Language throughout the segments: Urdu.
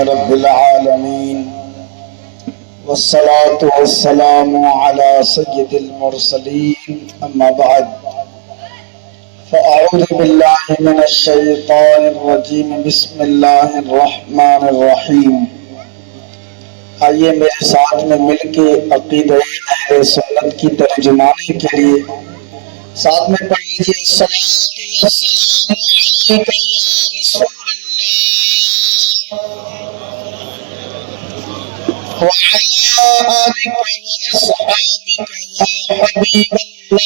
رب العالمين والصلاة والسلام على سيد المرسلين أما بعد فأعوذ بالله من الشيطان الرجيم بسم الله الرحمن الرحيم آئیے میرے ساتھ میں مل کے عقیدہ اہل سنت کی ترجمانی کے لیے ساتھ میں پڑھ لیجیے الصلاۃ والسلام علیک یا رسول اللہ وعلى آلك وأصحابك يا حبيب الله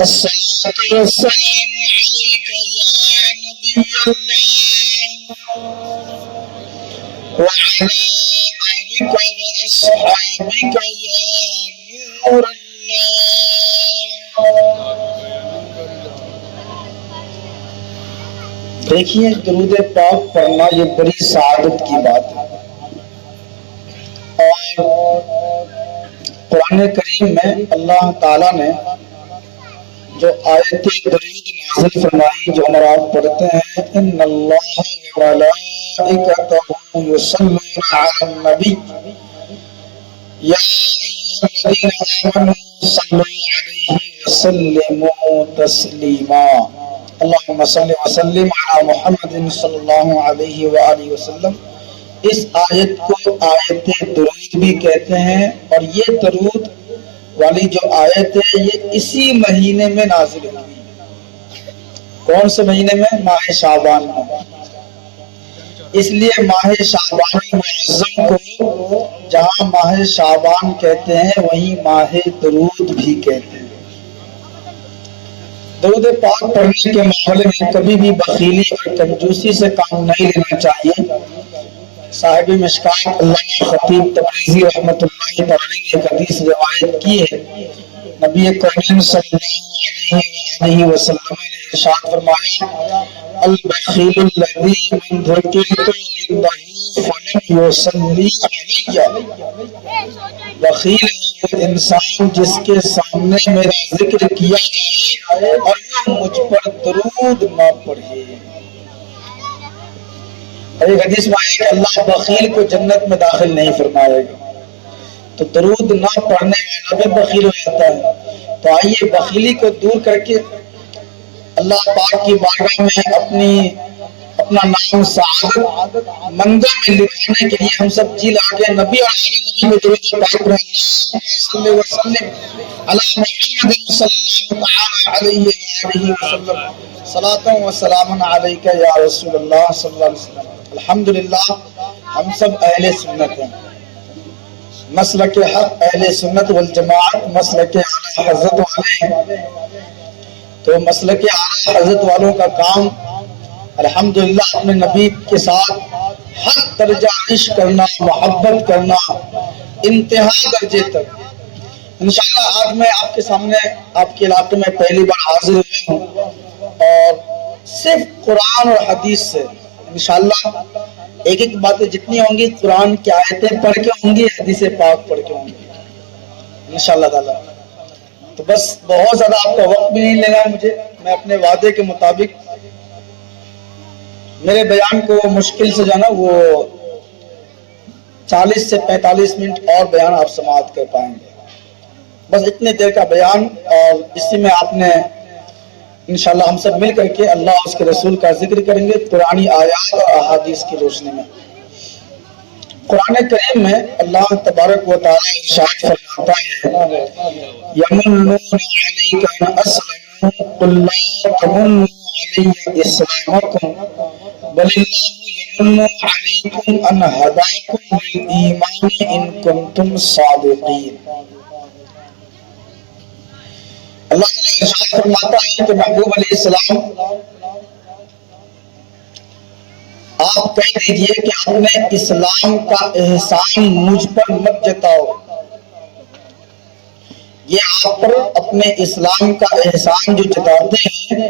الصلاة والسلام عليك يا نبي الله وعلى آلك وأصحابك يا نور الله۔ دیکھیے درود پاک پڑھنا یہ بڑی سعادت کی بات ہے، اور قرآن کریم میں اللہ تعالیٰ نے جو آیت درود نازل فرمائی جو ہمارا آپ پڑھتے ہیں ان اللہ وملائکتہ یصلون علی النبی یا ایھا الذین آمنوا صلوا علیہ وسلموا تسلیما۔ اللہم صل وسلم علی محمد صلی اللہ علیہ وآلہ وسلم۔ اس آیت کو آیت درود بھی کہتے ہیں، اور یہ درود والی جو آیت ہے یہ اسی مہینے میں نازل ہوئی۔ کون سے مہینے میں؟ ماہ شعبان میں۔ اس لیے ماہ شعبان معظم کو جہاں ماہ شعبان کہتے ہیں وہیں ماہ درود بھی کہتے ہیں۔ درود پاک پڑھنے کے معاملے میں کبھی بھی بخیلی اور کنجوسی سے کام نہیں لینا چاہیے۔ صاحب مشکات علامہ خطیب تبریزی رحمۃ اللہ تعالی نے ایک حدیث روایت کی ہے، نبی کریم صلی اللہ علیہ وسلم نے ارشاد فرمایا البخیل الذی من ذکرت عنده فلم یصلی علی۔ بخیل وہ انسان جس کے سامنے میرا ذکر کیا جائے اور وہ مجھ پر درود نہ پڑھے۔ اور ایک حدیث میں آیا کہ اللہ بخیل کو جنت میں داخل نہیں فرمائے گا، تو درود نہ پڑھنے والا بھی بخیل ہو جاتا ہے۔ تو آئیے بخیلی کو دور کر کے اللہ پاک کی بارگاہ میں اپنا نام سعادت مندوں میں لکھانے کے لیے ہم سب جی لا کے نبی اور آل نبی میں درود پاک پڑھیں۔ اللہم صلی وسلم علی محمد صلی اللہ علیہ وآلہ وسلم صلاۃ و سلام علیک یا رسول اللہ صلی اللہ علیہ وسلم۔ الحمدللہ ہم سب اہل سنت ہیں، مسلک حق اہل سنت والجماعت مسلک اعلی حضرت والے ہیں۔ تو مسلک اعلی حضرت والوں کا کام الحمدللہ اپنے نبی کے ساتھ حق درجہ عشق کرنا، محبت کرنا، انتہا درجے تک۔ انشاءاللہ آج میں آپ کے سامنے آپ کے علاقے میں پہلی بار حاضر ہوئے ہوں، اور صرف قرآن اور حدیث سے انشاءاللہ ایک ایک باتیں جتنی ہوں گی قرآن کی آیتیں پڑھ کے ہوں گی، حدیث پاک پڑھ کے ہوں گی انشاءاللہ تعالی۔ تو بس بہت زیادہ آپ کا وقت بھی نہیں لینا ہے مجھے، میں اپنے وعدے کے مطابق میرے بیان کو مشکل سے جانا وہ 40 سے 45 منٹ اور بیان آپ سماعت کر پائیں گے، بس اتنے دیر کا بیان، اور اسی میں آپ نے انشاءاللہ ہم سب مل کر کے اللہ اس کے رسول کا ذکر کریں گے قرآنی آیات اور احادیث کی روشنی میں۔ قرآن کریم میں اللہ تبارک و تعالی ارشاد فرماتا ہے یمنون علیک ان اسلموا قل لا تمنوا علی اسلامکم بل اللہ یمن علیکم ان ہداکم للایمان ان کنتم صادقین۔ اللہ تعالی ارشاد فرماتا ہے کہ محبوب علیہ السلام آپ کہہ دیجئے کہ اپنے اسلام کا احسان مجھ پر مت جتاؤ۔ یہ آپ پر اپنے اسلام کا احسان جو جتاتے ہیں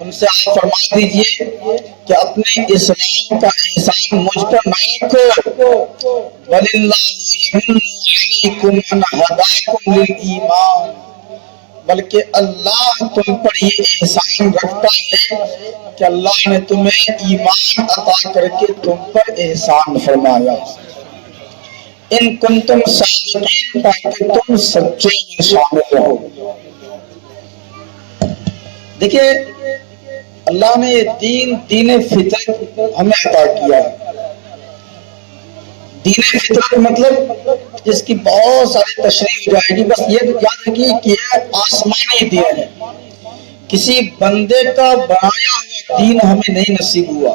ان سے آپ فرما دیجئے کہ اپنے اسلام کا احسان مجھ پر نہ رکھو، بل اللہ یمن علیکم ان ہداکم للایمان، بلکہ اللہ تم پر یہ احسان رکھتا ہے کہ اللہ نے تمہیں ایمان عطا کر کے تم پر احسان فرمایا، ان کنتم صادقین، تاکہ تم سچے میں شامل رہو۔ دیکھیے اللہ نے یہ دین فطرت ہمیں عطا کیا ہے۔ دین فطرت مطلب جس کی بہت ساری تشریح ہو جائے گی، بس یہ یاد رکھیے کہ یہ آسمانی دین ہے، کسی بندے کا بنایا ہوا دین ہمیں نہیں نصیب ہوا،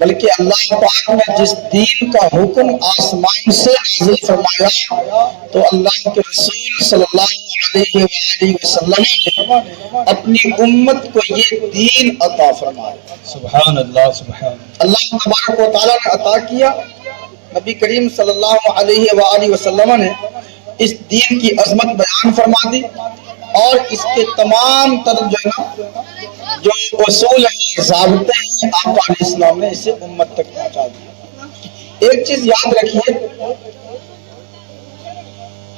بلکہ اللہ پاک نے جس دین کا حکم آسمان سے نازل فرمایا تو اللہ کے رسول صلی اللہ علیہ وآلہ وسلم نے اپنی امت کو یہ دین عطا فرمایا۔ سبحان اللہ، سبحان اللہ تبارک و تعالیٰ نے عطا کیا، نبی کریم صلی اللہ علیہ وآلہ وسلم نے اس دین کی عظمت بیان فرما دی، اور اس کے تمام تر جو اصول ہیں، ضابطے ہیں، آقا علیہ السلام نے اسے امت تک پہنچا دیا۔ ایک چیز یاد رکھیے،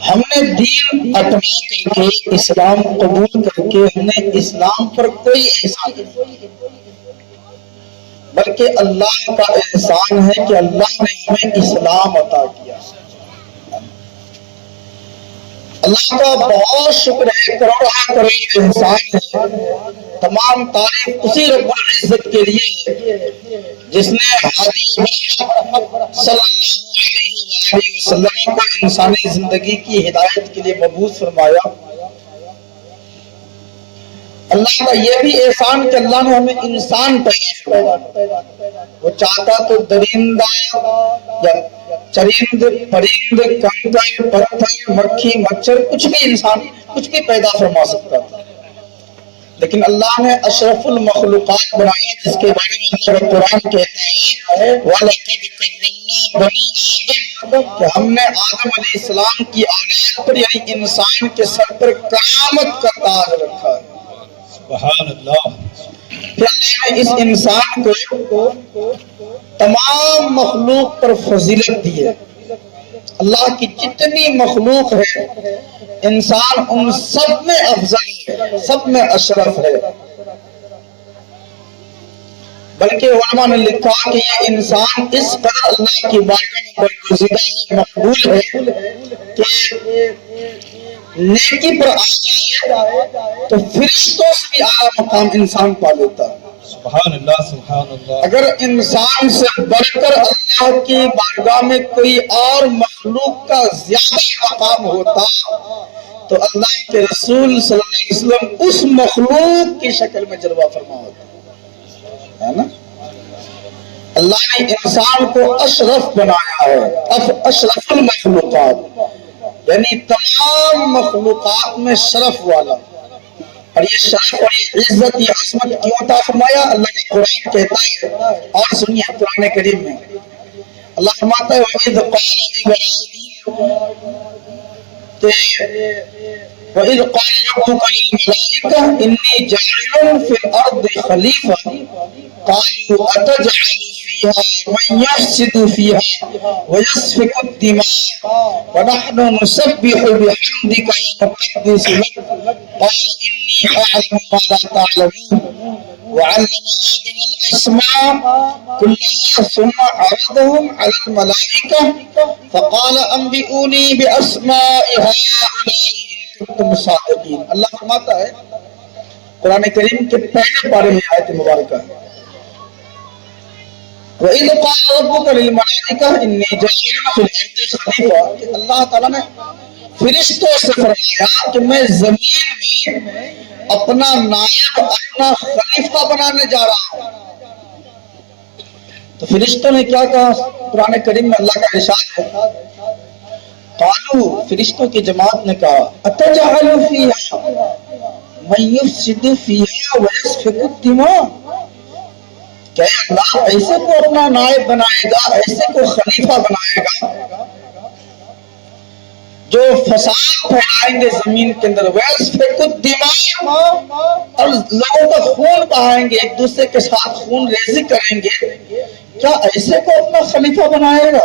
ہم نے دین اپنا کر کے، اسلام قبول کر کے، ہم نے اسلام پر کوئی احسان نہیں، بلکہ اللہ کا احسان ہے کہ اللہ نے ہمیں اسلام عطا کیا۔ اللہ کا بہت شکر ہے، کروڑا کروڑ احسان ہے، تمام تعریف اسی رب العزت کے لیے ہے جس نے ہادی محمد صلی اللہ علیہ وآلہ وسلم کو انسانی زندگی کی ہدایت کے لیے مبعوث فرمایا۔ اللہ کا یہ بھی احسان کہ اللہ نے ہمیں انسان پیدا فرمایا۔ وہ چاہتا تو درندہ یا چرند، پرند، کنکر، پتھر، مکھی، مچھر، کچھ بھی انسان کچھ بھی پیدا فرما سکتا تھا، لیکن اللہ نے اشرف المخلوقات بنایا، جس کے بارے میں اللہ قرآن کہتا ہے وَلَقَدْ كَرَّمْنَا بَنِي آدَمَ، کہ ہم نے آدم علیہ السلام کی اولاد پر یعنی انسان کے سر پر کرامت کا تاج رکھا ہے۔ سبحان اللہ۔ پھر اللہ نے اس انسان کو تمام مخلوق پر فضیلت دی ہے۔ اللہ کی جتنی مخلوق ہے، انسان ان سب میں افضل ہے، سب میں اشرف ہے، بلکہ علماء نے لکھا کہ یہ انسان اس قدر اللہ کی بارگاہ میں برگزیدہ ہے، مقبول ہے کہ نیکی پر آ جائے تو فرشتوں سے بھی اعلیٰ مقام انسان پا لیتا ہے۔ سبحان اللہ، سبحان اللہ۔ اگر انسان سے بڑھ کر اللہ کی بارگاہ میں کوئی اور مخلوق کا زیادہ مقام ہوتا تو اللہ کے رسول صلی اللہ علیہ وسلم اس مخلوق کی شکل میں جلوہ فرما ہوتا ہے نا۔ اللہ نے انسان کو اشرف بنایا ہے، اشرف المخلوقات، یعنی تمام مخلوقات میں شرف والا۔ اور یہ شرف اور یہ عزت، یہ عظمت کیوں عطا فرمایا؟ اللہ کا قرآن کہتا ہے، اور سنیے قرآن کریم میں اللہ فرماتا ہے وَإِذْ قَالَ رَبُّكَ لِلْمَلَائِكَةِ إِنِّي جَاعِلٌ فِي الْأَرْضِ خَلِيفَةً قَالُوا أَتَجْعَلُ فِيهَا مَن يُفْسِدُ فِيهَا وَيَسْفِكُ الدِّمَاءَ وَنَحْنُ نُسَبِّحُ بِحَمْدِكَ وَنُقَدِّسُ لَكَ قَالَ إِنِّي أَعْلَمُ مَا لَا تَعْلَمُونَ وَعَلَّمَ آدَمَ الْأَسْمَاءَ كُلَّهَا ثُمَّ عَرَضَهُمْ عَلَى الْمَلَائِكَةِ فَقَالَ أَنبِئُونِي بِأَسْمَاءِ هَؤُلَاءِ إِن كُنتُمْ صَادِقِينَ۔ اللہ فرماتا ہے قرآن کریم کے پہلے پارے میں آیت مبارکہ ہے وَإِذْ قَالَ رَبُّكَ لِلْمَلَائِكَةِ إِنِّي جَاعِلٌ فِي الْأَرْضِ خَلِيفَةً، کہ اللہ تعالیٰ نے فرشتوں سے فرمایا کہ میں زمین میں اپنا نائب، اپنا خلیفہ بنانے جا رہا ہوں۔ تو فرشتوں نے کیا کہا؟ قرآن کریم میں اللہ کا ارشاد ہے قالوا، فرشتوں کی جماعت نے کہا أَتَجْعَلُ فِيهَا مَن يُفْسِدُ فِيهَا وَيَسْفِكُ الدِّمَاءَ، کہ اللہ ایسے کو اپنا نائب بنائے گا، ایسے کو خلیفہ بنائے گا جو فساد پھیلائیں گے زمین کے اندر، وَيَسْفِكُ الدِّمَاءَ، اور لوگوں کا خون بہائیں گے، ایک دوسرے کے ساتھ خون ریزی کریں گے، کیا ایسے کو اپنا خلیفہ بنائے گا؟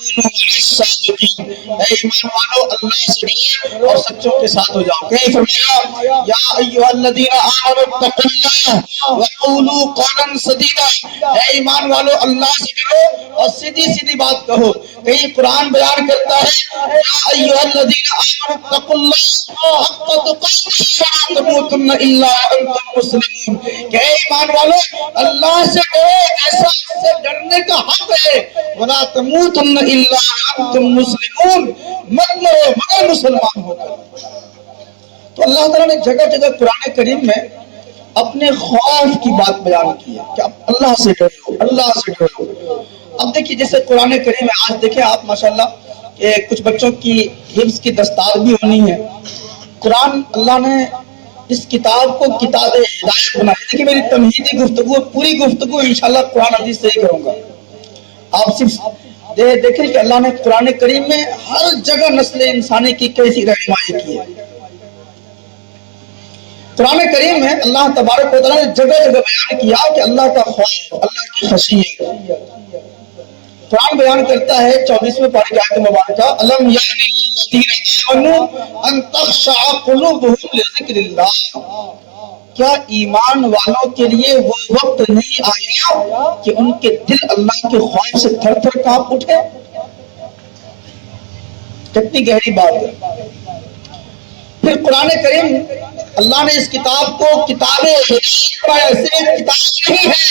اے ایمان والو اللہ سے ڈرو اور سچوں کے ساتھ ہو جاؤ۔ کہ فرمایا یا ایھا الذین آمنوا اتقوا اللہ وقولوا قولا سدیدا، اے ایمان والو اللہ سے ڈرو اور سیدھی سیدھی بات کہو۔ کہیں قرآن بیان کرتا ہے یا ایھا الذین آمنوا اتقوا اللہ حق تقاته ولا تموتن الا وانتم مسلمون، کہ اے ایمان والو اللہ سے ڈرو ایسا اس سے ڈرنے کا حق ہے، ولا تموتن الا وانتم مسلمون، مت مرو مگر مسلمان ہو کر۔ تو اللہ تعالیٰ نے جگہ جگہ قرآن کریم میں اپنے خوف کی بات بیان کی ہے کہ اب اللہ سے ڈرو، اللہ سے ڈرو۔ اب دیکھیے جیسے قرآن کریم میں آج دیکھیں آپ ماشاءاللہ کہ کچھ بچوں کی حفظ کی دستار بھی ہونی ہے۔ قرآن اللہ نے اس کتاب کو کتاب ہدایت بنائی۔ دیکھیں میری تمہیدی گفتگو پوری گفتگو انشاءاللہ قرآن حدیث سے ہی کروں گا۔ آپ صرف دیکھیں کہ اللہ نے قرآن کریم میں ہر جگہ نسل انسانی کی کیسی رہنمائی کی ہے۔ قرآن کریم میں اللہ تبارک و تعالیٰ نے جگہ جگہ بیان کیا کہ اللہ کا خوف، اللہ کی خشیت۔ قرآن بیان کرتا ہے 24ویں پارے کی آیت مبارکہ الم یعن للذین آمنوا ان تخشع قلوبهم لذکر اللہ، کیا ایمان والوں کے لیے وہ وقت نہیں آیا کہ ان کے دل اللہ کے خوف سے تھر تھر کانپ اٹھے؟ کتنی گہری بات ہے۔ پھر قرآن کریم اللہ نے اس کتاب کو کتاب ہدایت بنایا، صرف کتاب نہیں ہے،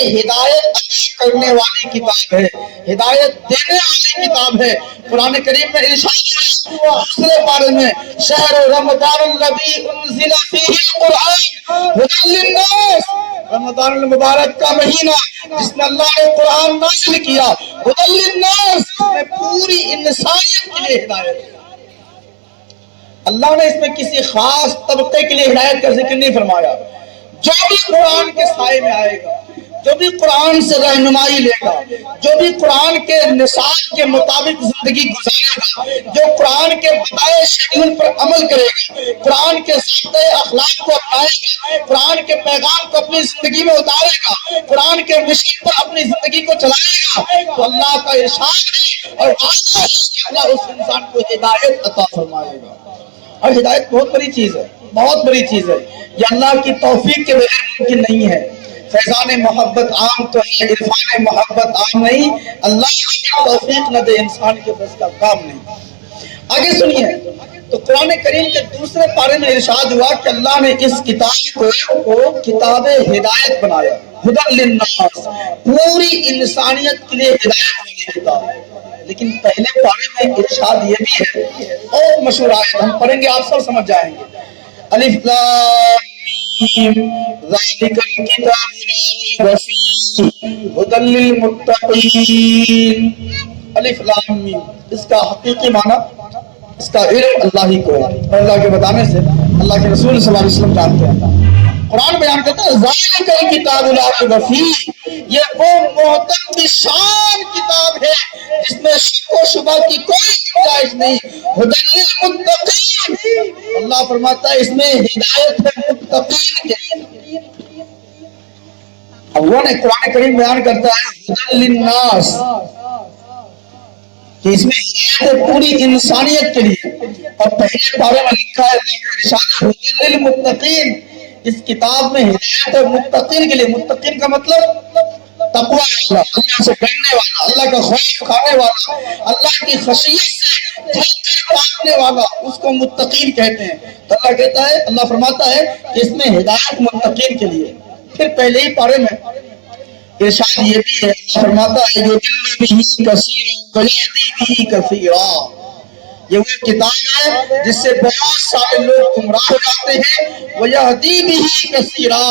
یہ ہدایت عطا کرنے والی کتاب ہے، ہدایت دینے والی کتاب ہے۔ قرآن کریم میں ارشاد ہے دوسرے پارے میں شہر رمضان الذی انزل فیہ القرآن ھدی للناس، رمضان المبارک کا مہینہ جس میں اللہ نے قرآن نازل کیا، ھدی للناس، اس میں پوری انسانیت کے لیے ہدایت ہے۔ اللہ نے اس میں کسی خاص طبقے کے لیے ہدایت کا ذکر نہیں فرمایا۔ جو بھی قرآن کے سائے میں آئے گا، جو بھی قرآن سے رہنمائی لے گا، جو بھی قرآن کے نصاب کے مطابق زندگی گزارے گا، جو قرآن کے بتائے شیڈول پر عمل کرے گا، قرآن کے ضابطے اخلاق کو اپنائے گا، قرآن کے پیغام کو اپنی زندگی میں اتارے گا، قرآن کے مشن پر اپنی زندگی کو چلائے گا، تو اللہ کا ارشاد ہے اور وعدہ ہے کہ اللہ اس انسان کو ہدایت عطا فرمائے گا۔ اور ہدایت بہت بڑی چیز ہے، بہت بڑی چیز ہے، یہ اللہ کی توفیق کے بغیر ممکن نہیں ہے۔ فیضان محبت عام تو ہے، عرفان محبت عام نہیں، اللہ اگر توفیق نہ دے انسان کے بس کا کام نہیں۔ آگے سنیے تو قرآن کریم کے دوسرے پارے میں ارشاد ہوا کہ اللہ نے اس کتاب کو کتاب ہدایت بنایا، ھدی للناس، پوری انسانیت کے لیے ہدایت والی کتاب ہے۔ لیکن پہلے پارے میں ارشاد یہ بھی ہے اور مشہور آیت ہم پڑھیں گے آپ سب سمجھ جائیں گے، الف لام میم ذالک الکتاب لا ریب فیہ ھدی للمتقین۔ الف لام میم، اس کا حقیقی معنی، اس کا علم اللہ ہی کو ہے اور اللہ کے بتانے سے اللہ کے رسول صلی اللہ علیہ وسلم جانتے ہیں۔ قرآن بیان کرتا ہے ذالک الکتاب لا ریب فیہ، یہ وہ محتم شان کتاب ہے جس میں شک و شبہ کی کوئی گنجائش نہیں، ھدی للمتقین، اللہ فرماتا ہے اس میں ہدایت ہے متقین کے لیے۔ اللہ نے قرآن کریم بیان کرتا ہے ھدی للناس، کہ اس میں ہدایت ہے پوری انسانیت کے لیے، اور پہلے پارے میں لکھا ہے اللہ کا ارشاد ہے ھدی للمتقین، اس کتاب میں ہدایت ہے متقین کے لیے۔ متقین کا مطلب تقوی والا، اللہ سے ڈرنے والا، اللہ کا خوف کھانے والا، اللہ کی خشیت سے تھر تھر کانپنے والا، اس کو متقین کہتے ہیں۔ تو اللہ کہتا ہے، اللہ فرماتا ہے کہ اس میں ہدایت متقین کے لیے۔ پھر پہلے ہی پارے میں ارشاد یہ بھی ہے، اللہ فرماتا ہے یضل بہ کثیرا ویہدی بہ کثیرا، یہ وہ کتاب ہے جس سے بہت سارے لوگ گمراہ ہو جاتے ہیں، ویہدی بہ کثیرا،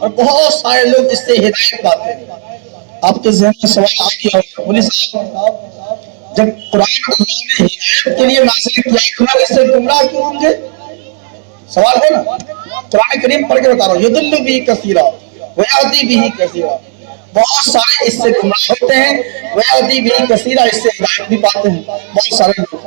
اور بہت سارے لوگ اس سے ہدایت پاتے ہیں۔ آپ کے ذہن میں سوال آ گیا ہوگا، بولی صاحب جب قرآن اللہ نے ہدایت کے لیے نازل کیا اتنا اس سے گمراہ کیوں ہوں گے؟ سوال ہے نا؟ قرآن کریم پڑھ کے بتا رہا ہوں، یضل بہ کثیرا ویہدی بہ کثیرا، بہت سارے اس سے گمراہ ہوتے ہیں، ویہدی بہ کثیرا، اس سے ہدایت بھی پاتے ہیں بہت سارے لوگ۔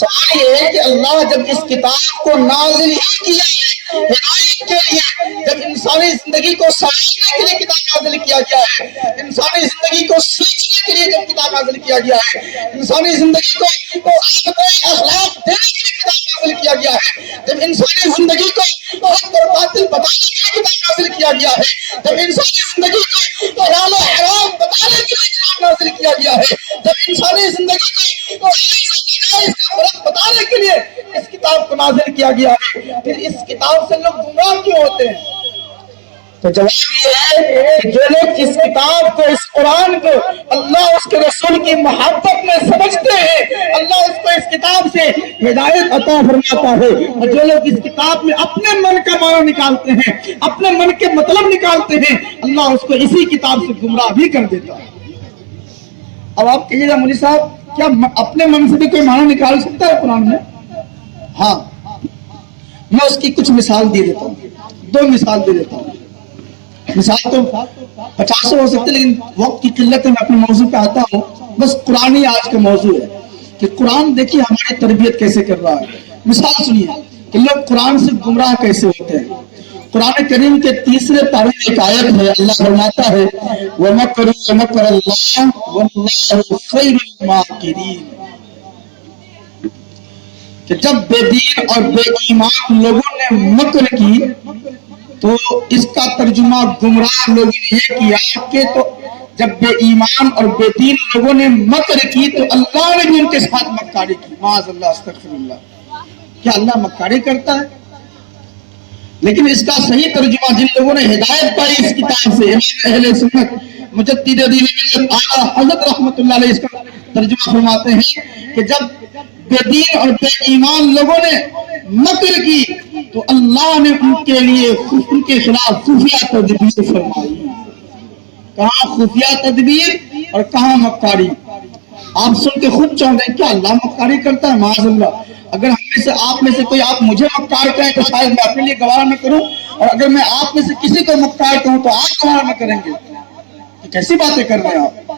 سوال یہ ہے کہ اللہ جب اس کتاب کو نازل ہی کیا ہے ہدایت کے لیے، جب انسانی زندگی کو سنوارنے کے لیے کتاب نازل کیا گیا ہے، انسانی زندگی کو سیکھنے کے لیے جب کتاب نازل کیا گیا ہے، انسانی زندگی کو ضابطۂ اخلاق دینے کے لیے کتاب نازل کیا گیا ہے، جب انسانی زندگی کو حق اور باطل بتانے کے لیے کتاب نازل کیا گیا ہے، جب انسانی زندگی کو حلال و حرام بتانے کے لیے کتاب نازل کیا گیا ہے، جب انسانی زندگی کو جائز و ناجائز کا فرق بتانے کے لیے اس کتاب کو نازل کیا گیا ہے، پھر اس کتاب سے لوگ گمراہ کیوں ہوتے ہیں؟ تو جواب یہ ہے کہ جو لوگ اس کتاب کو، اس قرآن کو اللہ اس کے رسول کی محبت میں سمجھتے ہیں، اللہ اس کو اس کتاب سے ہدایت عطا فرماتا ہے، اور جو لوگ اس کتاب میں اپنے من کا معنی نکالتے ہیں، اپنے من کے مطلب نکالتے ہیں، اللہ اس کو اسی کتاب سے گمراہ بھی کر دیتا ہے۔ اب آپ کہیے گا مولوی صاحب کیا اپنے من سے بھی کوئی معنی نکال سکتا ہے قرآن میں؟ ہاں، میں اس کی کچھ مثال دے دیتا ہوں، 2 مثال دے دیتا ہوں۔ مثال تو 50 ہو سکتے، لیکن وقت کی قلت ہے، میں اپنے موضوع پہ آتا ہوں۔ بس قرآن ہی آج کا موضوع ہے کہ قرآن دیکھیے ہماری تربیت کیسے کر رہا ہے۔ مثال سنیے کہ لوگ قرآن سے گمراہ کیسے ہوتے ہیں۔ قرآن کریم کے 3 پارے میں ایک آیت ہے، اللہ فرماتا ہے وَمَكَرُوا وَمَكَرَ اللَّهُ وَاللَّهُ خَيْرُ الْمَاكِرِينَ، کہ جب بے دین اور بے ایمان لوگوں نے مکر کی تو اس کا ترجمہ گمراہ لوگوں نے یہ کیا کہ تو جب بے ایمان اور بے دین لوگوں نے مکر کی تو اللہ نے بھی ان کے ساتھ مکاری کی۔ معاذ اللہ، استغفر اللہ۔ کیا اللہ مکاری کرتا ہے؟ لیکن اس کا صحیح ترجمہ جن لوگوں نے ہدایت پائی اس کتاب سے، امام اہل سنت مجدد دین ملت اعلیٰ حضرت رحمۃ اللہ علیہ، اس کا ترجمہ فرماتے ہیں کہ جب بے دین اور بے ایمان لوگوں نے مکر کی تو اللہ نے ان کے لیے ان کے خلاف خفیہ تدبیر فرمائی۔ کہاں خفیہ تدبیر اور کہاں مکاری؟ آپ سن کے خود چاہتے ہیں کیا اللہ مکاری کرتا ہے؟ معاذ اللہ۔ اگر ہم میں سے آپ میں سے کوئی آپ مجھے مکار کہیں تو شاید میں اپنے لیے گوارا نہ کروں، اور اگر میں آپ میں سے کسی کو مکار کہوں تو آپ گوارا نہ کریں گے۔ کیسی باتیں کر رہے ہیں آپ؟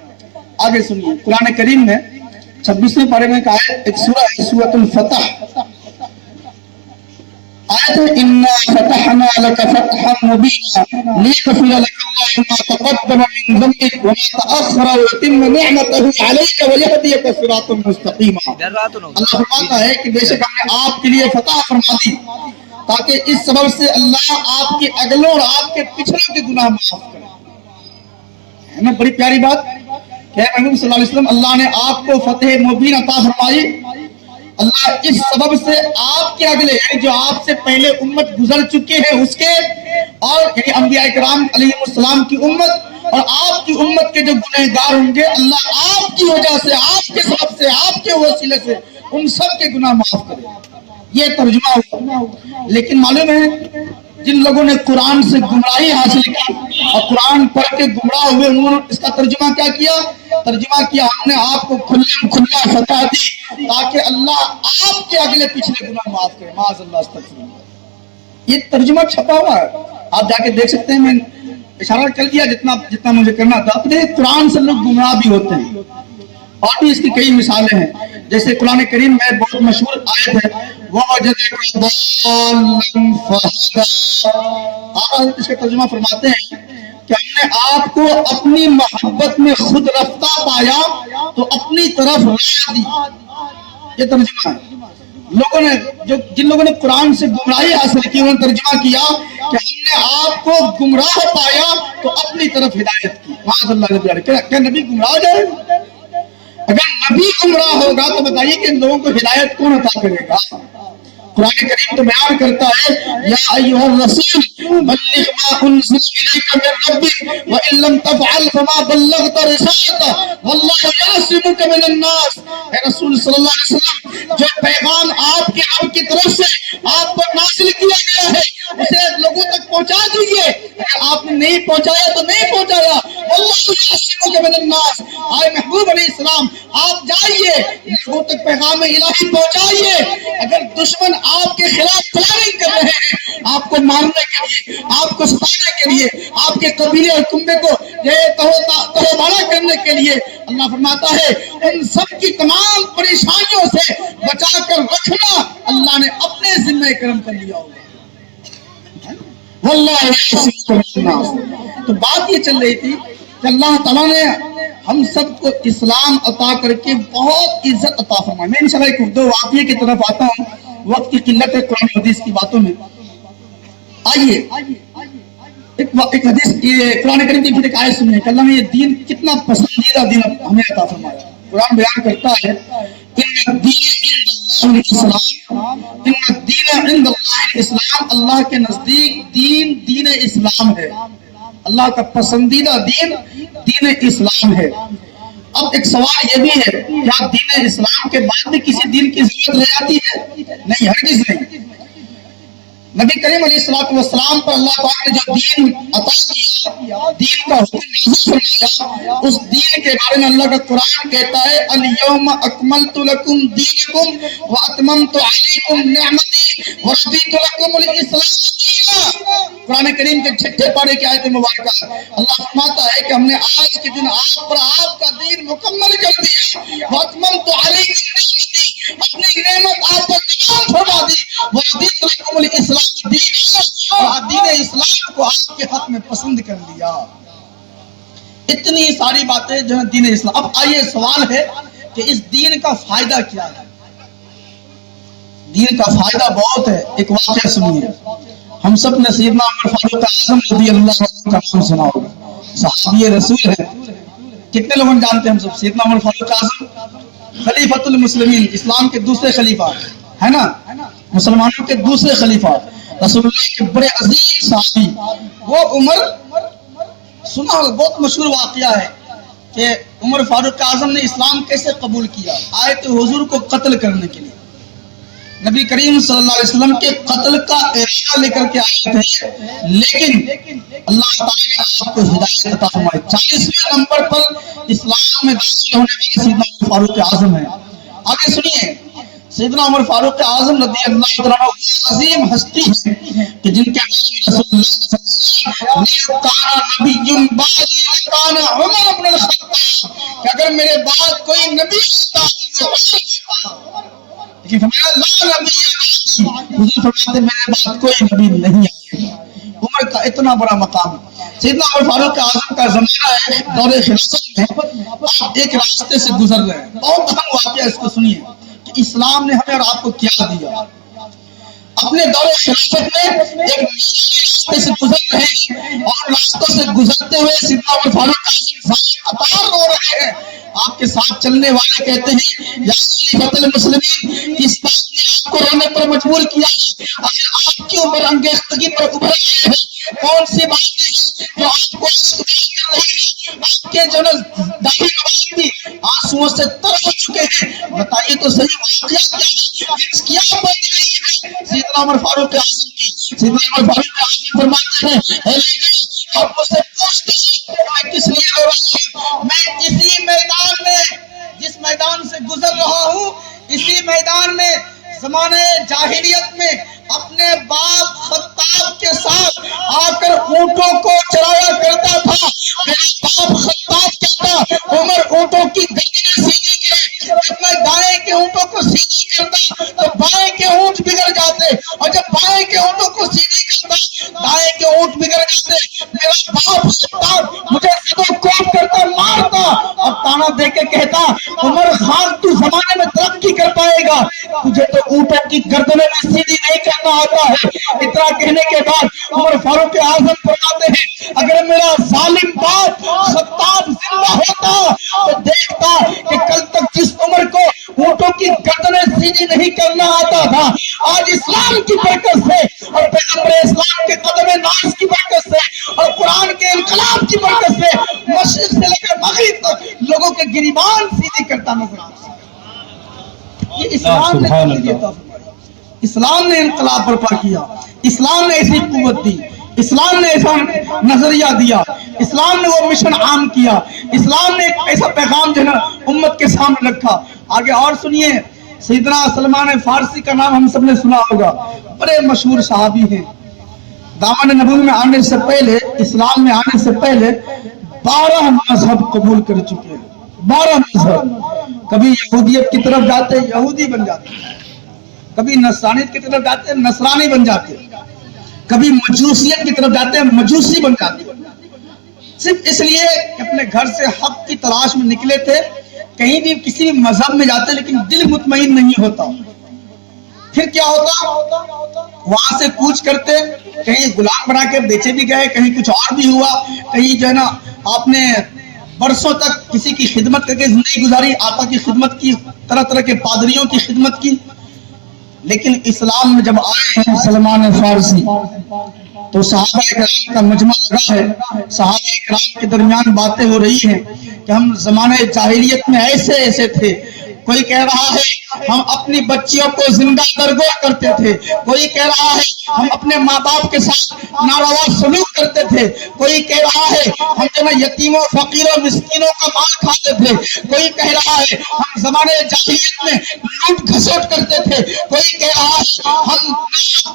آگے سنیے، قرآن کریم میں 26ویں پارے میں کہا ہے، ایک سورہ ہے سورۃ الفتح، آیت ہے اِنَّا فَتَحْنَا لَكَ فَتْحًا مُبِينًا لِيَغْفِرَ لَكَ اللَّهُ مَا تَقَدَّمَ مِن ذَنبِكَ وَمَا تَأَخَّرَ وَيُتِمَّ نِعْمَتَهُ عَلَيْكَ وَيَهْدِيَكَ صِرَاطًا مُسْتَقِيمًا۔ اللہ فرماتا ہے کہ بے شک ہم نے آپ کے لیے فتح فرما دی تاکہ اس سبب سے اللہ آپ کے اگلوں اور آپ کے پچھلوں کے گناہ معاف کرے۔ ہے نا بڑی پیاری بات کہ محمد صلی اللہ علیہ وسلم اللہ نے آپ کو فتح مبین عطا فرمائی۔ اللہ اس سبب سے آپ کے اگلے یعنی جو آپ سے پہلے امت گزر چکے ہیں اس کے، اور یعنی انبیاء کرام علیہ السلام کی امت اور آپ کی امت کے جو گنہگار ہوں گے، اللہ آپ کی وجہ سے، آپ کے سبب سے، آپ کے وسیلے سے ان سب کے گناہ معاف کرے۔ یہ ترجمہ ہوا۔ لیکن معلوم ہے جن لوگوں نے قرآن سے گمراہی حاصل کی اور قرآن پڑھ کے گمراہ ہوئے، انہوں نے اس کا ترجمہ کیا کیا؟ ترجمہ کیا ہم نے آپ کو کھلا فتح دی تاکہ اللہ آپ کے اگلے پچھلے گناہ معاف کرے۔ معاذ اللہ، استغفر اللہ۔ یہ ترجمہ چھپا ہوا ہے، آپ جا کے دیکھ سکتے ہیں، میں اشارہ کر دیا جتنا مجھے کرنا تھا۔ اپنے قرآن سے لوگ گمراہ بھی ہوتے ہیں، اور بھی اس کی کئی مثالیں ہیں، جیسے قرآن کریم میں بہت مشہور آیت ہے وَوَجَدَكَ ضَالًّا فَهَدَىٰ۔ آپ اس کا ترجمہ فرماتے ہیں کہ ہم نے آپ کو اپنی محبت میں خود رفتہ پایا تو اپنی طرف راہ دی۔ یہ ترجمہ ہے۔ لوگوں نے جن لوگوں نے قرآن سے گمراہی حاصل کی، انہوں نے ترجمہ کیا کہ ہم نے آپ کو گمراہ پایا تو اپنی طرف ہدایت کی۔ معاذ اللہ، کیا نبی گمراہ ہو جائے؟ اگر نبی گمراہ ہوگا تو بتائیے کہ ان لوگوں کو ہدایت کون عطا کرے گا؟ قرآن کریم تو بیان کرتا ہے یا ایھا الرسول بلغ ما انزل الیک من ربک وان لم تفعل فما بلغت رسالتہ واللہ یعصمک من الناس۔ اے رسول صلی اللہ علیہ وسلم، جو پیغام آپ کے رب کی طرف سے آپ پر نازل کیا گیا ہے اسے لوگوں تک پہنچا دیجیے۔ اگر آپ نے نہیں پہنچایا تو نہیں پہنچایا، واللہ یعصمک من الناس۔ اے محبوب علیہ السلام، آپ جائیے لوگوں تک پیغام الہی پہنچائیے۔ اگر دشمن آپ کے خلاف پلاننگ کر رہے ہیں آپ کو مارنے کے لیے، آپ کو ستانے کے لیے، آپ کے قبیلے اور کنبے کو تہوبارہ کرنے کے لیے، اللہ فرماتا ہے ان سب کی تمام پریشانیوں سے بچا کر رکھنا اللہ نے اپنے ذمہ کرم کر لیا ہوگا۔ واللہ یعصمک من الناس۔ تو بات یہ چل رہی تھی کہ اللہ تعالیٰ نے ہم سب کو اسلام عطا کر کے بہت عزت عطا فرمائی۔ میں انشاءاللہ ایک دو واقعے کی طرف آتا ہوں، وقت کی قلت ہے قرآن حدیث کی باتوں میں۔ آئیے ایک حدیث یہ قرآن کریم کی پھر ایک آیت سنیے کہ اللہ نے یہ دین کتنا پسندیدہ دین ہمیں عطا فرمایا۔ قرآن بیان کرتا ہے ان الدین عند اللہ الاسلام، ان الدین عند اللہ الاسلام، اللہ کے نزدیک دین اسلام ہے، اللہ کا پسندیدہ دین اسلام ہے۔ اب ایک سوال یہ بھی ہے، کیا دین اسلام کے بعد بھی کسی دین کی ضرورت رہ جاتی ہے؟ نہیں، ہرگز نہیں۔ نبی کریم علیہ السلام پر اللہ تعالیٰ نے جو دین عطا کیا، دین کا حکم نازل فرمایا، اس دین کے بارے میں اللہ کا قرآن کہتا ہے الیوم اکملت لکم دینکم واتممت علیکم نعمتی ورضیت لکم الاسلام دینا۔ قرآن کریم کے 6 پارے کی آیت مبارکہ اللہ فرماتا ہے کہ ہم نے آج کے دن آپ پر آپ کا دین مکمل کر دیا، واتممت علیکم نعمتی، اپنی نعمت آپ پر تمام فرما دی، ورضیت لکم الاسلام دینا، اور دین اسلام کو آپ کے حق میں پسند کر لیا۔ اتنی ساری باتیں جو ہیں دین اسلام۔ اب آئیے سوال ہے کہ اس دین کا فائدہ کیا ہے؟ دین کا فائدہ بہت ہے۔ ایک واقعہ سنیے، ہم سب نے سیدنا عمر فاروق اعظم رضی اللہ عنہ کا نام سنا ہوگا، صحابی رسول ہیں۔ کتنے لوگ جانتے ہیں ہم سب سیدنا عمر فاروق اعظم خلیفۃ المسلمین، اسلام کے دوسرے خلیفہ ہے نا، مسلمانوں کے دوسرے خلیفہ، رسول اللہ کے بڑے عظیم صحابی۔ وہ عمر سنا ہوگا، بہت مشہور واقعہ ہے کہ عمر فاروق اعظم نے اسلام کیسے قبول کیا۔ آئے تھے حضور کو قتل کرنے کے لیے، نبی کریم صلی اللہ علیہ وسلم کے قتل کا ارادہ لے کر کے آئے تھے، لیکن اللہ تعالیٰ نے آپ کو ہدایت عطا فرمائی۔ 40ویں نمبر پر اسلام میں داخل ہونے والے سیدنا عمر فاروق اعظم ہیں۔ آگے سنیے، سیدنا عمر فاروق اعظم رضی اللہ عنہ وہ عظیم ہستی ہے کہ جن کے بارے میں رسول اللہ صلی اللہ علیہ وسلم نے نبی بعدی لکان عمر بن الخطاب کہ اگر میرے بعد کوئی نبی ہوتا تو عمر ہوتا، لیکن فرمایا لا نبی بعدی، حضور فرماتے میرے بعد کوئی نبی نہیں آئے گا۔ عمر کا اتنا بڑا مقام ہے۔ سیدنا عمر فاروق اعظم کا زمانہ ہے دور خلافت میں، آپ ایک راستے سے گزر رہے ہیں، بہت اہم واقعہ، اس کو سنیے کہ اسلام نے ہمیں اور آپ کو کیا دیا۔ اپنے دور خلافت میں ایک میدانی راستے سے گزر رہے ہیں، اور راستوں سے گزرتے ہوئے سیدنا عمر فاروق اعظم قطار رو رہے ہیں۔ آپ کے ساتھ چلنے والے کہتے ہیں یا خلیفۃ المسلمین، کس بات نے آپ کو رونے پر مجبور کیا ہے؟ اگر آپ کی عمر انگیختگی پر ابھر آئے ہیں، کون سی باتیں ہیں جو آپ کو استقبال کر رہی ہیں؟ آپ کے جو داڑھی نواز بھی آنسوؤں سے تر ہو چکے ہیں، بتائیے تو صحیح واقعہ کیا ہے؟ کیا بات رہی ہے سیدنا عمر فاروق اعظم کی؟ سیدنا عمر فاروق اعظم فرماتے ہیں اے لوگوں، آپ مجھ سے پوچھتے ہیں میں کس لیے رو رہا ہوں؟ میں اسی میدان میں، جس میدان سے گزر رہا ہوں، اسی میدان میں زمانے جاہلیت میں اپنے باپ خطاب کے ساتھ آ کر اونٹوں کو چرایا کرتا تھا۔ میرا باپ خطاب کہتا عمر اونٹوں کی گردنیں سیدھی کرے، جب میں دائیں کے اونٹوں کو سیدھی کرتا تو بائیں کے اونٹ بگڑ جاتے، اور جب بائیں کے اونٹوں کو سیدھی کرتا دائیں کے اونٹ بگڑ جاتے۔ میرا باپ خطاب مجھے زدو کوب کرتا، مارتا اور تانا دے کے کہتا عمر خان تو زمانے میں ترقی کر پائے گا، تجھے تو اونٹوں کی گردنیں میں سیدھی نہیں کرنا آتا ہے۔ اتنا کہنے کے بعد عمر فاروق اعظم فرماتے ہیں اگر میرا ظالم باپ خطاب زندہ ہوتا تو دیکھتا کہ کل تک جس عمر کو اونٹوں کی گردنیں سیدھی نہیں کرنا آتا تھا، آج اسلام کی برکت سے اور پیغمبر اسلام کے قدم ناز کی برکت سے اور قرآن کے انقلاب کی برکت سے مشرق سے لے کر مغرب تک لوگوں کے گریبان سیدھی کرتا نظر آتا۔ یہ اسلام نے تبدیلی عطا فرمائی، اسلام نے انقلاب برپا کیا، اسلام نے ایسی قوت دی، اسلام نے ایسا نظریہ دیا، اسلام نے وہ مشن عام کیا، اسلام نے ایک ایسا پیغام جو ہے نا امت کے سامنے رکھا۔ آگے اور سنیے، سیدنا سلمان فارسی کا نام ہم سب نے سنا ہوگا، بڑے مشہور صحابی ہیں۔ دامن نبوی میں آنے سے پہلے، اسلام میں آنے سے پہلے 12 مذہب قبول کر چکے ہیں، 12 مذہب۔ کبھی یہودیت کی طرف جاتے یہودی بن جاتے، کبھی نصرانیت کی طرف جاتے نصرانی بن جاتے، کبھی مجوسیت کی طرف جاتے ہیں، مجوسی بن جاتے ہیں، صرف اس لیے کہ اپنے گھر سے حق کی تلاش میں نکلے تھے. کہیں بھی کسی بھی مذہب میں جاتے لیکن دل مطمئن نہیں ہوتا. پھر کیا ہوتا؟ وہاں سے کوچ کرتے، کہیں غلام بنا کے بیچے بھی گئے، کہیں کچھ اور بھی ہوا، کہیں جو ہے نا آپ نے برسوں تک کسی کی خدمت کر کے زندگی گزاری، آقا کی خدمت کی، طرح طرح کے پادریوں کی خدمت کی. لیکن اسلام میں جب آئے ہیں سلمان فارسی تو صحابہ اکرام کا مجمع لگا ہے. صحابہ اکرام کے درمیان باتیں ہو رہی ہیں کہ ہم زمانے جاہلیت میں ایسے ایسے تھے. کوئی کہہ رہا ہے ہم اپنی بچیوں کو زندہ درگور کرتے تھے، کوئی کہہ رہا ہے ہم اپنے ماں باپ کے ساتھ ناروا سلوک کرتے تھے، کوئی کہہ رہا ہے ہم جو ہے یتیموں فقیروں مسکینوں کا مال کھاتے تھے، کوئی کہہ رہا ہے ہم زمانے جاہلیت میں لوٹ گھسوٹ کرتے تھے، کوئی کہہ رہا ہے ہم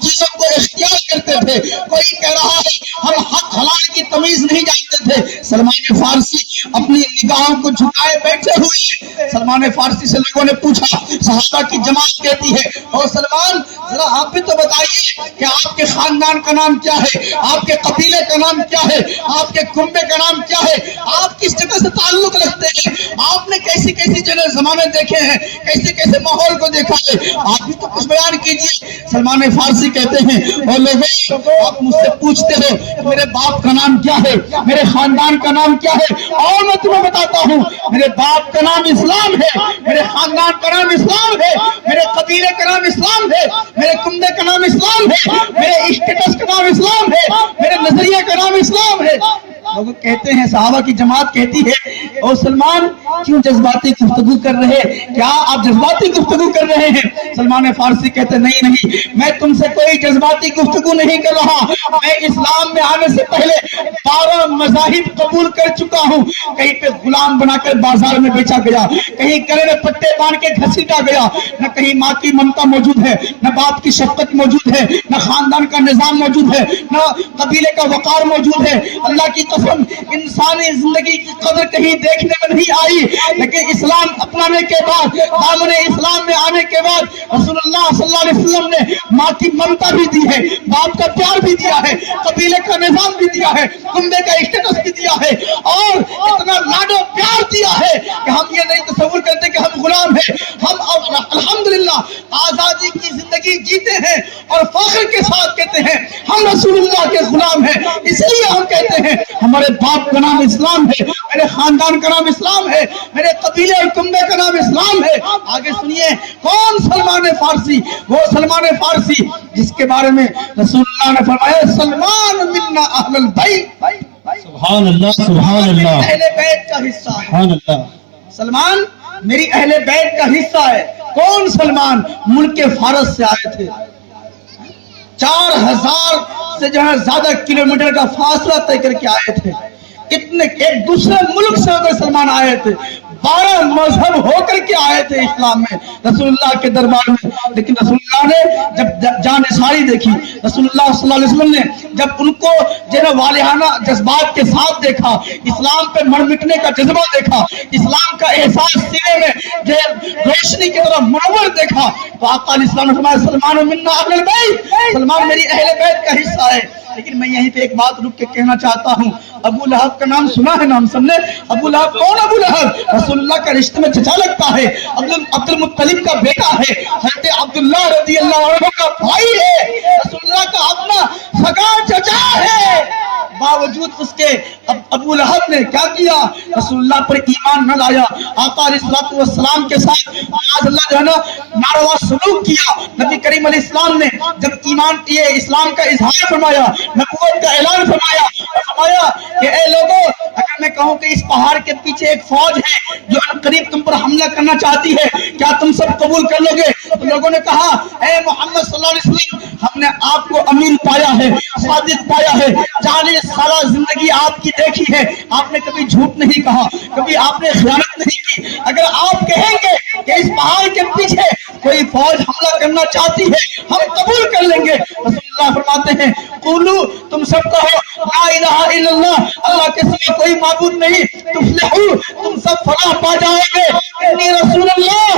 چیزوں کو اختیار کرتے تھے، کوئی کہہ رہا ہے ہم حق حلال کی تمیز نہیں جانتے تھے. سلمان فارسی اپنی نگاہوں کو جھکائے بیٹھے ہوئے ہیں. سلمان فارسی سے لوگوں نے پوچھا، صحابہ کی جماعت کہتی ہے او سلمان ذرا آپ بھی تو بتائیے کہ آپ کے خاندان کا نام کیا ہے، آپ کے قبیلے کا نام کیا ہے، آپ کے کنبے کا نام کیا ہے، آپ کس جگہ سے تعلق رکھتے ہیں، آپ نے کیسی کیسی جگہ زمانے دیکھے ہیں، کیسے کیسے ماحول کو دیکھا ہے، آپ بھی تو کچھ بیان کیجئے. سلمان فارسی کہتے ہیں او لوگوں آپ مجھ سے پوچھتے ہو کہ میرے باپ کا نام کیا ہے، میرے خاندان کا نام کیا ہے، اور میں تمہیں بتاتا ہوں میرے باپ کا نام اسلام ہے، میرے خاندان کا نام اسلام ہے، میرے قبیلے کا نام اسلام ہے، میرے کنبے کا نام اسلام ہے، میرے اسٹیٹس کا نام اسلام ہے، میرے نظریے کا نام اسلام ہے. لوگ کہتے ہیں، صحابہ کی جماعت کہتی ہے او سلمان کیوں جذباتی گفتگو کر رہے، کیا آپ جذباتی گفتگو کر رہے ہیں؟ سلمان فارسی کہتے نہیں میں تم سے کوئی جذباتی گفتگو نہیں کر رہا، میں اسلام میں آنے سے پہلے 12 مذاہب قبول کر چکا ہوں. کہیں پہ غلام بنا کر بازار میں بیچا گیا، کہیں گلے میں پٹے باندھ کے گھسیٹا گیا، نہ کہیں ماں کی ممتا موجود ہے، نہ باپ کی شفقت موجود ہے، نہ خاندان کا نظام موجود ہے، نہ قبیلے کا وقار موجود ہے. اللہ کی قسم انسانی زندگی کی قدر کہیں دیکھنے میں نہیں آئی، لیکن اسلام اپنانے کے بعد، دامن اسلام میں آنے کے بعد رسول اللہ صلی اللہ علیہ وسلم نے ماں کی ممتا بھی دی ہے، باپ کا پیار بھی دیا ہے، قبیلے کا نظام بھی دیا ہے، کنبے کا اسٹیٹس بھی دیا ہے، اور اتنا لاڈ و پیار دیا ہے کہ ہم یہ نہیں تصور کرتے کہ ہم غلام ہیں. ہم الحمدللہ آزادی کی زندگی جیتے ہیں اور فخر کے ساتھ کہتے ہیں ہم رسول اللہ کے غلام ہیں. اس لیے ہم کہتے ہیں ہمارے باپ کا نام اسلام ہے، میرے خاندان کا نام اسلام ہے، میرے قبیلے اور کنبے کا نام اسلام ہے. آگے سنیے کون سلمان فارسی؟ وہ سلمان فارسی جس کے بارے میں رسول اللہ نے فرمایا سلمان منا اہل البیت. سبحان اللہ سبحان اللہ. اہل بیت کا حصہ ہے سبحان اللہ. سلمان میری اہل بیت کا حصہ ہے. کون سلمان؟ ملک فارس سے آئے تھے، 4000 سے جو ہے زیادہ کلومیٹر کا فاصلہ طے کر کے آئے تھے. اتنے ایک دوسرے ملک سے ہو کر سلمان آئے تھے، 12 مذہب ہو کر کے آئے تھے اسلام میں رسول اللہ کے دربار میں. لیکن رسول اللہ نے جب جان نثاری دیکھی، رسول اللہ صلی اللہ علیہ وسلم نے جب ان کو جو ہے والہانہ جذبات کے ساتھ دیکھا، اسلام پہ مر مٹنے کا جذبہ دیکھا، اسلام کا احساس سینے میں جو روشنی کی طرف منور دیکھا، تو آقا علیہ السلام نے فرمایا سلمان منا اہل البیت، سلمان میری اہل بیت کا حصہ ہے. لیکن میں یہیں پہ ایک بات رک کے کہنا چاہتا ہوں، ابو لہب کا نام سنا ہے نا ہم سب نے؟ ابو لہب کون؟ ابو لہب رسول اللہ کا رشتے میں چچا لگتا ہے، عبد المطلب کا بیٹا ہے، حضرت عبداللہ رضی اللہ عنہ کا بھائی ہے، رسول اللہ کا اپنا سگا چچا ہے. باوجود اس کے ابو لہب نے کیا کیا؟ رسول اللہ پر ایمان نہ لایا، آقا علیہ السلام کے ساتھ معاذ اللہ جو ہے نا ناروا سلوک کیا. نبی کریم علیہ السلام نے جب ایمان یہ اسلام کا اظہار فرمایا، نبوت کا اعلان فرمایا، فرمایا کہ اے لوگوں اگر میں کہوں کہ اس پہاڑ کے پیچھے ایک فوج ہے جو قریب تم پر حملہ کرنا چاہتی ہے، کیا تم سب قبول کر لو گے؟ تو لوگوں نے کہا اے محمد صلی اللہ علیہ وسلم ہم نے آپ کو امین پایا ہے، صادق پایا ہے، 40 سالہ زندگی آپ کی دیکھی ہے، آپ نے کبھی جھوٹ نہیں کہا، کبھی آپ نے خیانت نہیں کی. اگر آپ کہیں گے کہ اس پہاڑ کے پیچھے کوئی فوج حملہ کرنا چاہتی ہے ہم قبول کر لیں گے. رسول اللہ فرماتے ہیں قولو تم سب کہو لا الہ الا اللہ، اللہ کے سوا کوئی معبود نہیں، تفلحو تم سب فلاح پا جاؤ گے. انی رسول اللہ،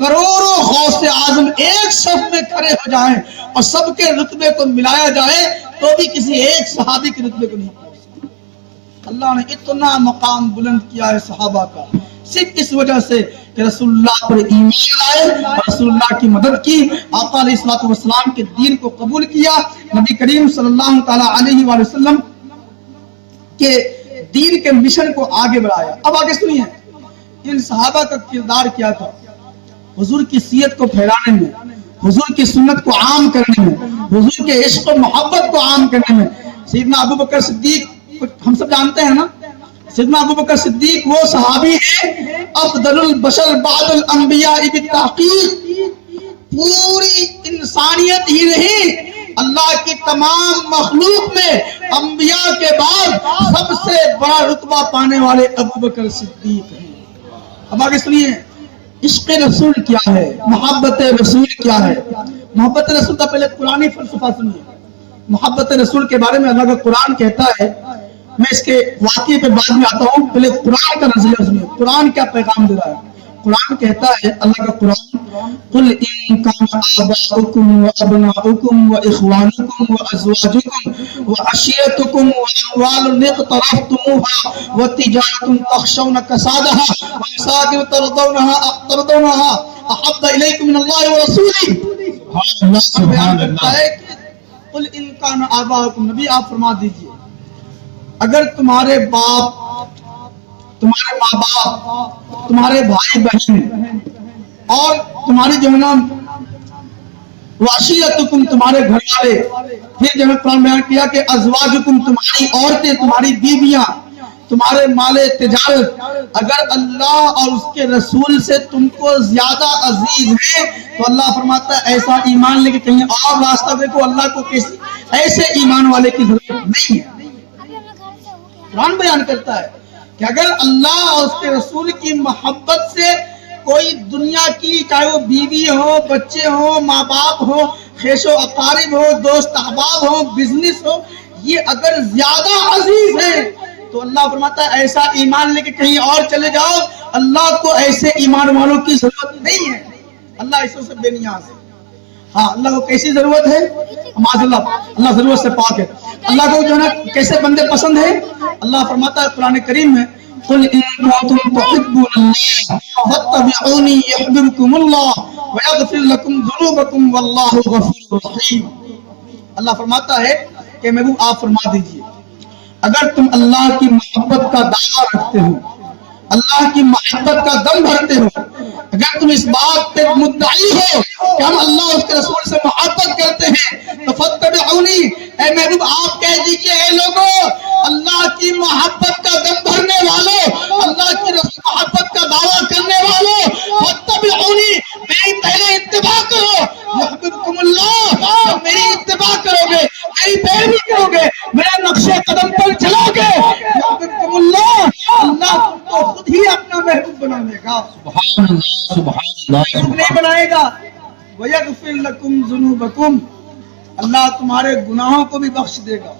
کروڑوں غوث اعظم ایک صف میں کھڑے ہو جائیں اور سب کے رتبے کو ملایا جائے تو بھی کسی ایک صحابی کے رتبے کو نہیں پہنچ سکتا۔ اللہ نے اتنا مقام بلند کیا ہے صحابہ کا صرف اس وجہ سے کہ رسول اللہ پر ایمان لائے اور رسول اللہ کی مدد کی، آقا علیہ الصلوۃ والسلام کے دین کو قبول کیا، نبی کریم صلی اللہ تعالی علیہ وآلہ وسلم کے دین کے مشن کو آگے بڑھایا۔ اب آگے سنیے ان صحابہ کا کردار کیا تھا حضور کی سیرت کو پھیلانے میں، حضور کی سنت کو عام کرنے میں، حضور کے عشق و محبت کو عام کرنے میں۔ سیدنا ابو بکر صدیق ہم سب جانتے ہیں نا، سیدنا ابو بکر صدیق وہ صحابی ہے افضل البشر بعد الانبیاء بالتحقیق، پوری انسانیت ہی نہیں اللہ کی تمام مخلوق میں انبیاء کے بعد سب سے بڑا رتبہ پانے والے ابو بکر صدیق ہیں۔ اب آگے سنیے عشق رسول کیا ہے، محبت رسول کیا ہے۔ محبت رسول کا پہلے قرآنی فلسفہ سنیے۔ محبت رسول کے بارے میں اللہ کا قرآن کہتا ہے، میں اس کے واقعے پہ بعد میں آتا ہوں، پہلے قرآن کا نظریہ سنیے، قرآن کیا پیغام دے رہا ہے۔ قرآن کہتا ہے اللہ کا قرآن، قل ان کان آباؤکم وابناؤکم واخوانکم وازواجکم وعشیرتکم واموال اقترفتموها وتجارة تخشون کسادها ومساکن ترضونها احب الیکم من اللہ ورسولہ۔ سبحان اللہ۔ قل ان کان آباؤکم، نبی آپ فرما دیجئے اگر تمہارے باپ، تمہارے ماں باپ، تمہارے بھائی بہن اور تمہاری جو ہے نا وعشیرتکم تمہارے گھر والے، پھر جو ہے قرآن بیان کیا کہ ازواجکم تمہاری عورتیں، تمہاری بیویاں، تمہارے مال تجارت، اگر اللہ اور اس کے رسول سے تم کو زیادہ عزیز ہے تو اللہ فرماتا ہے ایسا ایمان لے کے کہیں اور راستہ دیکھو، اللہ کو کسی ایسے ایمان والے کی ضرورت نہیں ہے۔ قرآن بیان کرتا ہے کہ اگر اللہ اور اس کے رسول کی محبت سے کوئی دنیا کی، چاہے وہ بیوی ہو، بچے ہو، ماں باپ ہو، خیش و اقارب ہو، دوست احباب ہو، بزنس ہو، یہ اگر زیادہ عزیز ہے تو اللہ فرماتا ہے ایسا ایمان لے کے کہیں اور چلے جاؤ، اللہ کو ایسے ایمان والوں کی ضرورت نہیں ہے، اللہ ایسوں سے بے نیاز ہے۔ ہاں اللہ کو کیسی ضرورت ہے؟ معاذ اللہ، اللہ ضرورت سے پاک ہے۔ اللہ کو جو ہے نا کیسے بندے پسند ہیں؟ اللہ فرماتا ہے قرآن کریم میں، قل ان کنتم تحبون اللہ فاتبعونی یحببکم اللہ ویغفر لکم ذنوبکم واللہ غفور رحیم۔ اللہ فرماتا ہے کہ محبوب آپ فرما دیجئے اگر تم اللہ کی محبت کا دعویٰ رکھتے ہو، اللہ کی محبت کا دم بھرتے ہو، اگر تم اس بات پہ مدعی ہو کہ ہم اللہ اس کے رسول سے محبت کرتے ہیں تو فاتبعونی، اے محبوب آپ کہہ دیجئے اے لوگوں اللہ کی محبت کا دم بھرنے والوں، اللہ کی محبت کا دعویٰ کرنے والوں، فاتبعونی، میری پہلے اتباع کرو، یحببکم اللہ، جب میری اتباع کرو گے، میری پیروی کرو گے، میرے نقش قدم پر چلو گے، یحببکم اللہ، اللہ تم کو خود ہی اپنا محبوب بنائے گا۔ سبحان اللہ، سبحان اللہ۔ محبوب نہیں بنائے گا، وَيَغْفِرْ لَكُمْ ذُنُوبَكُمْ، اللہ تمہارے گناہوں کو بھی بخش دے گا،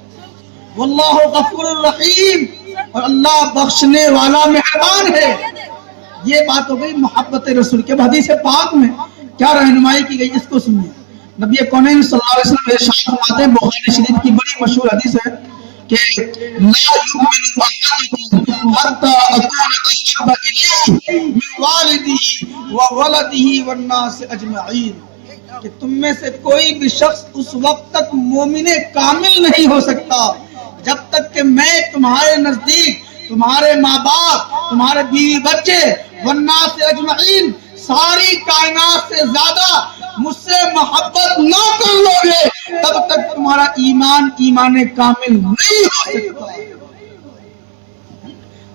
واللہ غفور الرحیم، اور اللہ بخشنے والا مہربان ہے۔ یہ بات ہو گئی محبت رسول کے۔ حدیث پاک میں کیا رہنمائی کی گئی اس کو سنیے۔ نبی کونین صلی اللہ علیہ وسلم ارشاد فرماتے ہیں، بخاری شریف کی بڑی مشہور حدیث ہے کہ لا یؤمن احدکم حتی اکون احب الیہ من والدہ وولدہ والناس اجمعین، کہ تم میں سے کوئی بھی شخص اس وقت تک مومن کامل نہیں ہو سکتا جب تک کہ میں تمہارے نزدیک تمہارے ماں باپ، تمہارے بیوی بچے، والناس اجمعین، ساری کائنات سے زیادہ مجھ سے محبت نہ کر لو گے تب تک تمہارا ایمان کامل نہیں ہو سکتا۔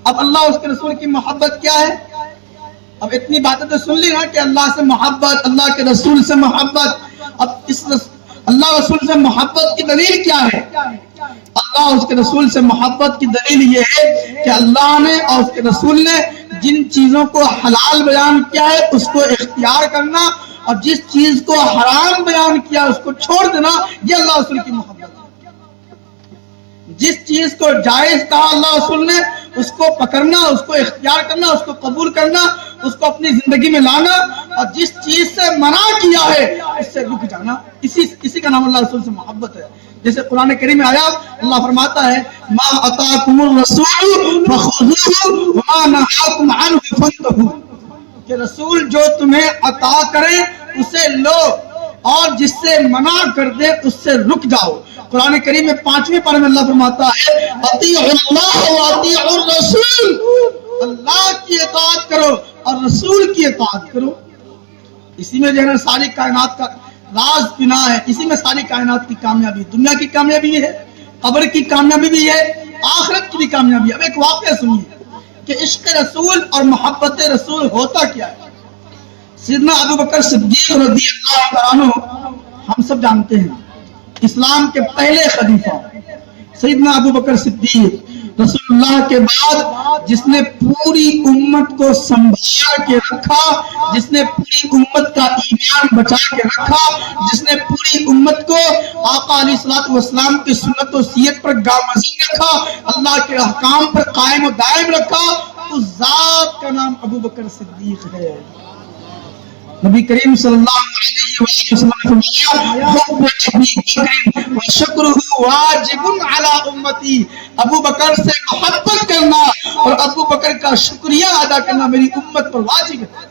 اب اللہ اس کے رسول کی محبت کیا ہے؟ اب اتنی باتیں تو سن لی نا کہ اللہ سے محبت، اللہ کے رسول سے محبت۔ اب اس اللہ رسول سے محبت کی دلیل کیا ہے؟ اللہ اس کے رسول سے محبت کی دلیل یہ ہے کہ اللہ نے اور اس کے رسول نے جن چیزوں کو حلال بیان کیا ہے اس کو اختیار کرنا، اور جس چیز کو حرام بیان کیا اس کو چھوڑ دینا، یہ اللہ رسول کی محبت ہے۔ جس چیز کو جائز کہا اللہ رسول نے اس کو پکڑنا، اس کو اختیار کرنا، اس کو قبول کرنا، اس کو اپنی زندگی میں لانا، اور جس چیز سے منع کیا ہے اس سے رک جانا، اسی کا نام اللہ رسول سے محبت ہے. جیسے قرآن کریم میں آیا، اللہ فرماتا ہے ما اتاکم الرسول فخذوہ وما نہاکم عنہ فانتہوا، کہ رسول جو تمہیں عطا کرے اسے لو اور جس سے منع کر دے اس سے رک جاؤ. قرآن کریم میں 5ویں پارے میں اللہ فرماتا ہے اطیعوا اللہ و اطیعوا الرسول، اللہ کی اطاعت کرو اور رسول کی اطاعت کرو. اسی میں جو ہے نا ساری کائنات کا راز بنا ہے، اسی میں ساری کائنات کی کامیابی، دنیا کی کامیابی بھی ہے، قبر کی کامیابی بھی ہے، آخرت کی بھی کامیابی ہے. اب ایک واقعہ سنیے کہ عشق رسول اور محبت رسول ہوتا کیا ہے. سیدنا ابو بکر صدیق رضی اللہ عنہ ہم سب جانتے ہیں اسلام کے پہلے خلیفہ. سیدنا ابو بکر صدیق رسول اللہ کے بعد جس نے پوری امت کو سنبھال کے رکھا، جس نے پوری امت کا ایمان بچا کے رکھا، جس نے پوری امت کو آقا علیہ الصلوۃ والسلام کی سنت و سیرت پر گامزین رکھا، اللہ کے احکام پر قائم و دائم رکھا، اس ذات کا نام ابو بکر صدیق ہے. نبی کریم صلی اللہ علیہ وسلم نے فرمایا حب ابی بکر وشکرہ واجب علی امتی، ابو بکر سے محبت کرنا اور ابو بکر کا شکریہ ادا کرنا میری امت پر واجب ہے.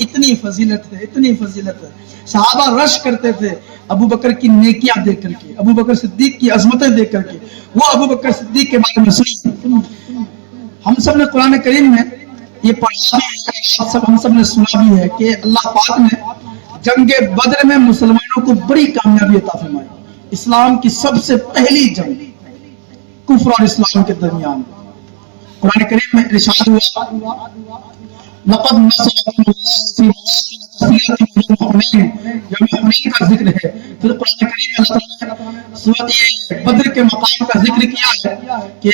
اتنی فضیلت ہے، اتنی فضیلت ہے. صحابہ رش کرتے تھے ابو بکر کی نیکیاں دیکھ کر کے، ابو بکر صدیق کی عظمتیں دیکھ کر کے. وہ ابو بکر صدیق کے بارے میں سنی. ہم سب نے قرآن کریم میں یہ پڑھا بھی ہے، ہم سب نے سنا بھی ہے کہ اللہ پاک نے جنگ بدر میں مسلمانوں کو بڑی کامیابی عطا فرمائی. اسلام کی سب سے پہلی جنگ کفر اور اسلام کے درمیان. قرآن کریم میں ارشاد ہوا لقد نصرکم اللہ فی مواطن کثیرۃ یوم حنین، یوم حنین کا ذکر ہے. پھر قرآن کریم میں اللہ تعالیٰ نے سورۃ بدر کے مقام کا ذکر کیا ہے کہ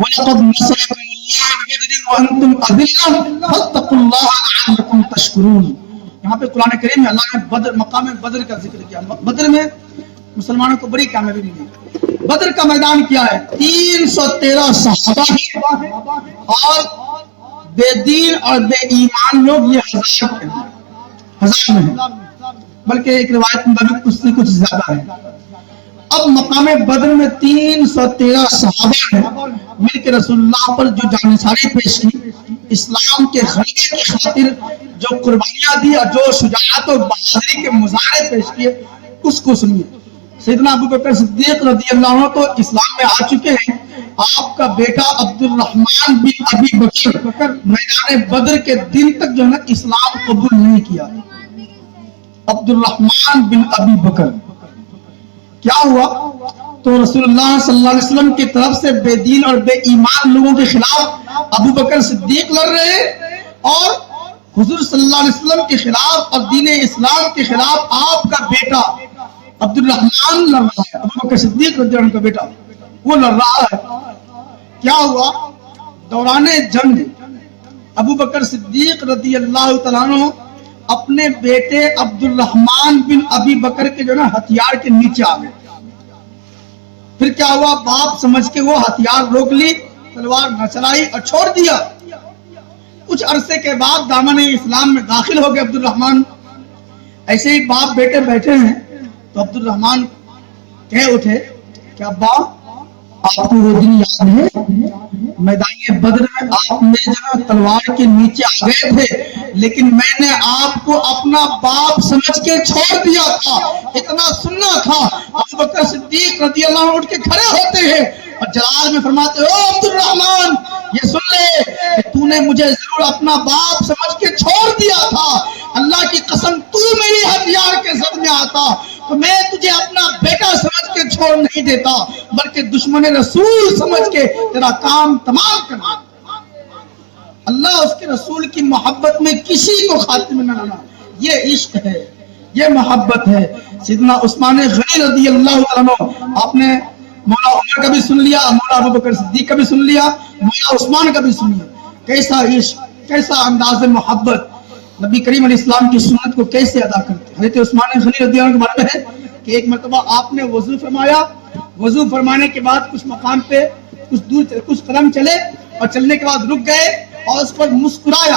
وَلَقَدْ نَصَرَكُمُ اللَّهُ بِبَدْرٍ وَأَنْتُمْ أَذِلَّةٌ فَاتَّقُوا اللَّهَ لَعَلَّكُمْ تَشْكُرُونَ. یہاں پہ قرآن کریم میں اللہ نے بدر، مقام بدر کا ذکر کیا. بدر میں مسلمانوں کو بڑی کامیابی ملی. بدر کا میدان کیا ہے؟ 313 صحابہ اور بے دین اور بے ایمان لوگ، یہ ہزار میں ہیں، بلکہ ایک روایت مطابق اس سے کچھ زیادہ ہے. اب مقام بدر میں 313 صحابہ نے مل کے رسول اللہ پر جو جانثاری پیش کی، اسلام کے غلبے کی خاطر جو قربانیاں دی اور جو شجاعت و بہادری کے مظاہرے پیش کیے، اس کو سنیے. سیدنا ابو بکر صدیق رضی اللہ عنہ تو اسلام میں آ چکے ہیں. آپ کا بیٹا عبد الرحمن بن ابی بکر میدان بدر کے دن تک جو ہے نا اسلام قبول نہیں کیا. عبد الرحمن بن ابی بکر کیا ہوا تو رسول اللہ صلی اللہ علیہ وسلم کی طرف سے بے دین اور بے ایمان لوگوں کے خلاف ابو بکر صدیق لڑ رہے ہیں، اور حضور صلی اللہ علیہ وسلم کے خلاف اور دین اسلام کے خلاف آپ کا بیٹا عبد الرحمن لڑ رہا ہے. ابو بکر صدیق رضی اللہ عنہ کا بیٹا وہ لڑ رہا ہے. کیا ہوا؟ دوران جنگ ابو بکر صدیق رضی اللہ تعالیٰ عنہ اپنے بیٹے عبد الرحمن بن ابی بکر کے جو نا ہتھیار کے نیچے آ گئے. پھر کیا ہوا؟ باپ سمجھ کے وہ ہتھیار روک لی، تلوار نہ چلائی اور چھوڑ دیا. کچھ عرصے کے بعد دامن اسلام میں داخل ہو گئے عبد الرحمن. ایسے ہی باپ بیٹے بیٹھے ہیں تو عبد الرحمن کہہ اٹھے کہ ابا آپ کو وہ دن یاد ہے میدان بدر میں آپ میرے جگہ تلوار کے نیچے آ گئے تھے، لیکن میں نے آپ کو اپنا باپ سمجھ کے چھوڑ دیا تھا. اتنا سننا تھا. ابو بکر صدیق رضی اللہ عنہ اٹھ کے کھڑے ہوتے ہیں اور جلال میں فرماتے ہو عبد الرحمن یہ سن لے کہ تو نے مجھے ضرور اپنا باپ سمجھ کے چھوڑ دیا تھا. اللہ کی قسم تو میری ہتھیار کے زد میں آتا تو میں تجھے اپنا بیٹا سمجھ کے چھوڑ نہیں دیتا، بلکہ دشمن رسول سمجھ کے تیرا کام تمام کرنا. اللہ اس کے رسول کی محبت میں کسی کو خاتمہ نہ لانا، یہ عشق ہے، یہ محبت ہے. سیدنا عثمان غنی رضی اللہ عنہ، آپ نے مولا عمر کا بھی سن لیا، مولا ابو بکر صدیق کا بھی سن لیا، مولا عثمان کا بھی سن لیا. کیسا عشق، کیسا انداز محبت، نبی کریم علیہ السلام کی سنت کو کیسے ادا کرتے. حضرت عثمان غنی رضی اللہ عنہ کے بارے میں ہے کہ ایک مرتبہ آپ نے وضو فرمایا، وضو فرمانے کے بعد کچھ مقام پہ کچھ دور کچھ قدم چلے اور چلنے کے بعد رک گئے اور اس پر مسکرایا.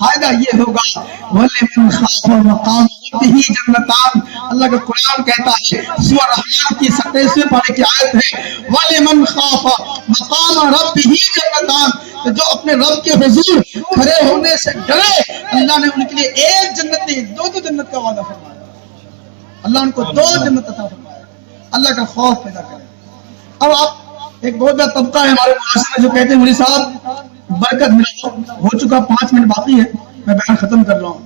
فائدہ یہ ہوگا وَلِمَنْ خَافَ مَقَامَ رَبِّهِ جَنَّتَانِ، اللہ کا قرآن کہتا ہے سورہ رحمان کی 27ویں پارے کی آیت ہے وَلِمَنْ خَافَ مَقَامَ رَبِّهِ جَنَّتَانِ، کہ جو اپنے رب کے حضور کھڑے ہونے سے ڈرے اللہ نے ان کے لیے ایک جنت نہیں دو جنت کا وعدہ فرمایا، اللہ ان کو 2 جنت عطا فرمایا، اللہ کا خوف پیدا کرے۔ اب آپ ایک بہت بڑا طبقہ ہے ہمارے معاشرے میں جو کہتے ہیں مولوی صاحب برکت ملا، ہو چکا 5 منٹ باقی ہے میں بیان ختم کر رہا ہوں،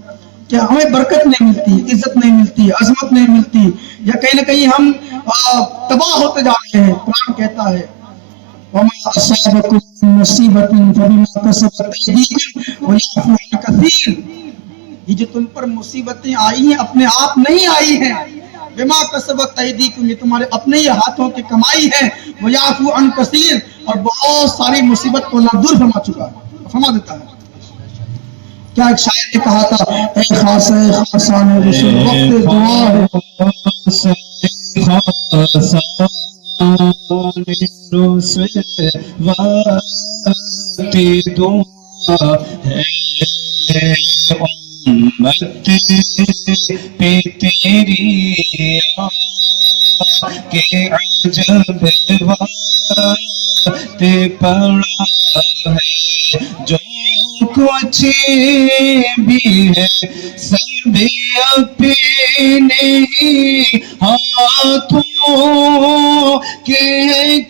کہ ہمیں برکت نہیں ملتی، عزت نہیں ملتی، عظمت نہیں ملتی، یا کہیں نہ کہیں ہم تباہ ہوتے جا رہے ہیں۔ قرآن کہتا ہے وَمَا أَصَابَكُم مِّن مُّصِيبَةٍ فَبِمَا كَسَبَتْ أَيْدِيكُمْ وَيَعْفُو عَن كَثِيرٍ، یہ جو تم پر مصیبتیں آئی ہیں اپنے آپ نہیں آئی ہیں، بِمَا كَسَبَتْ أَيْدِيكُمْ، یہ تمہارے اپنے ہی ہاتھوں کی کمائی ہے، وَيَعْفُو عَن كَثِيرٍ، اور بہت ساری مصیبت کو اللہ دور فرما چکا ہے، فرما دیتا ہے۔ کیا ایک شاعر نے کہا تھا اے خاصان رسول وقت دعا ہے، امت پہ تیری کہ عجب وقت پڑا ہے، جو کچھ بھی ہے سب اپنے ہی ہاتھوں کے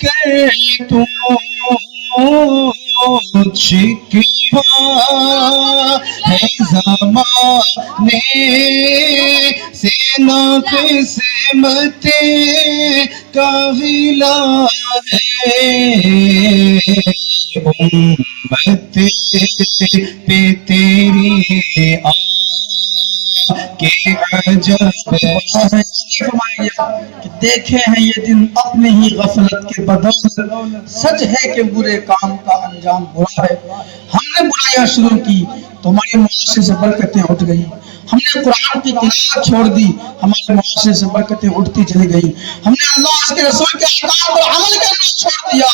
کر تو شکوہ ہے زمانے سے نہ قسمت کا غلا ہے، امت پہ تیری کہ عجب فرمائیں گے کہ دیکھے ہیں یہ دن اپنے ہی غفلت کے بدولت، سچ ہے کہ برے کام کا انجام برا ہے، ہم نے برائیاں شروع کی تو ہمارے معاشرے سے برکتیں اٹھ گئی، ہم نے قرآن کی تلاوت چھوڑ دی ہمارے معاشرے سے برکتیں اٹھتی چلی گئی، ہم نے اللہ اس کے رسول کے احکام پر عمل کرنا چھوڑ دیا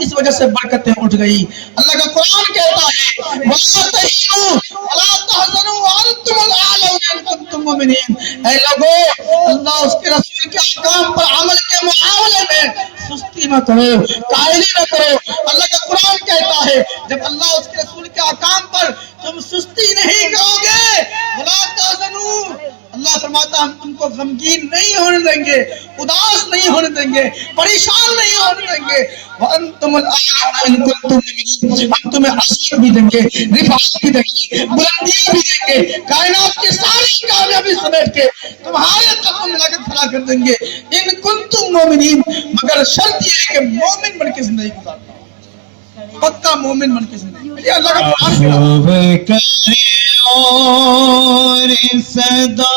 اس وجہ سے برکتیں اٹھ گئی۔ اللہ کا قرآن کہتا ہے وَلَا تَهِنُوا وَلَا تَحْزَنُوا وَأَنْتُمُ الْأَعْلَوْنَ إِن كُنتُم مُّؤْمِنِينَ، اے لوگو اللہ اس کے رسول کے احکام پر عمل کے معاملے میں سستی نہ کرو، کاہلی نہ کرو۔ اللہ کا قرآن کہتا ہے جب اللہ اس کے رسول کے احکام پر تم سستی نہیں کرو گے وَلَا تَحْزَنُوا، اللہ فرماتا ہم تم کو غمگین نہیں ہونے دیں گے، اداس نہیں ہونے دیں گے، پریشان نہیں ہونے دیں گے، وَأَنْتُمُ الْأَعْلَوْنَ إِن كُنتُم مُّؤْمِنِينَ، ہم تمہیں عزت بھی دیں گے، رفعت بھی دیں گے، بلندیاں بھی دیں گے، کائنات کی ساری کامیابی سمیٹ کے تمہارے قدم ملا کے کھڑا کر دیں گے، ان کنتم مومنین، مگر شرط یہ ہے کہ مومن بن کے زندگی گزارنا، پکا مومن بن کے زندگی۔ یہ اللہ کا قرآن کہتا ہے اور صدا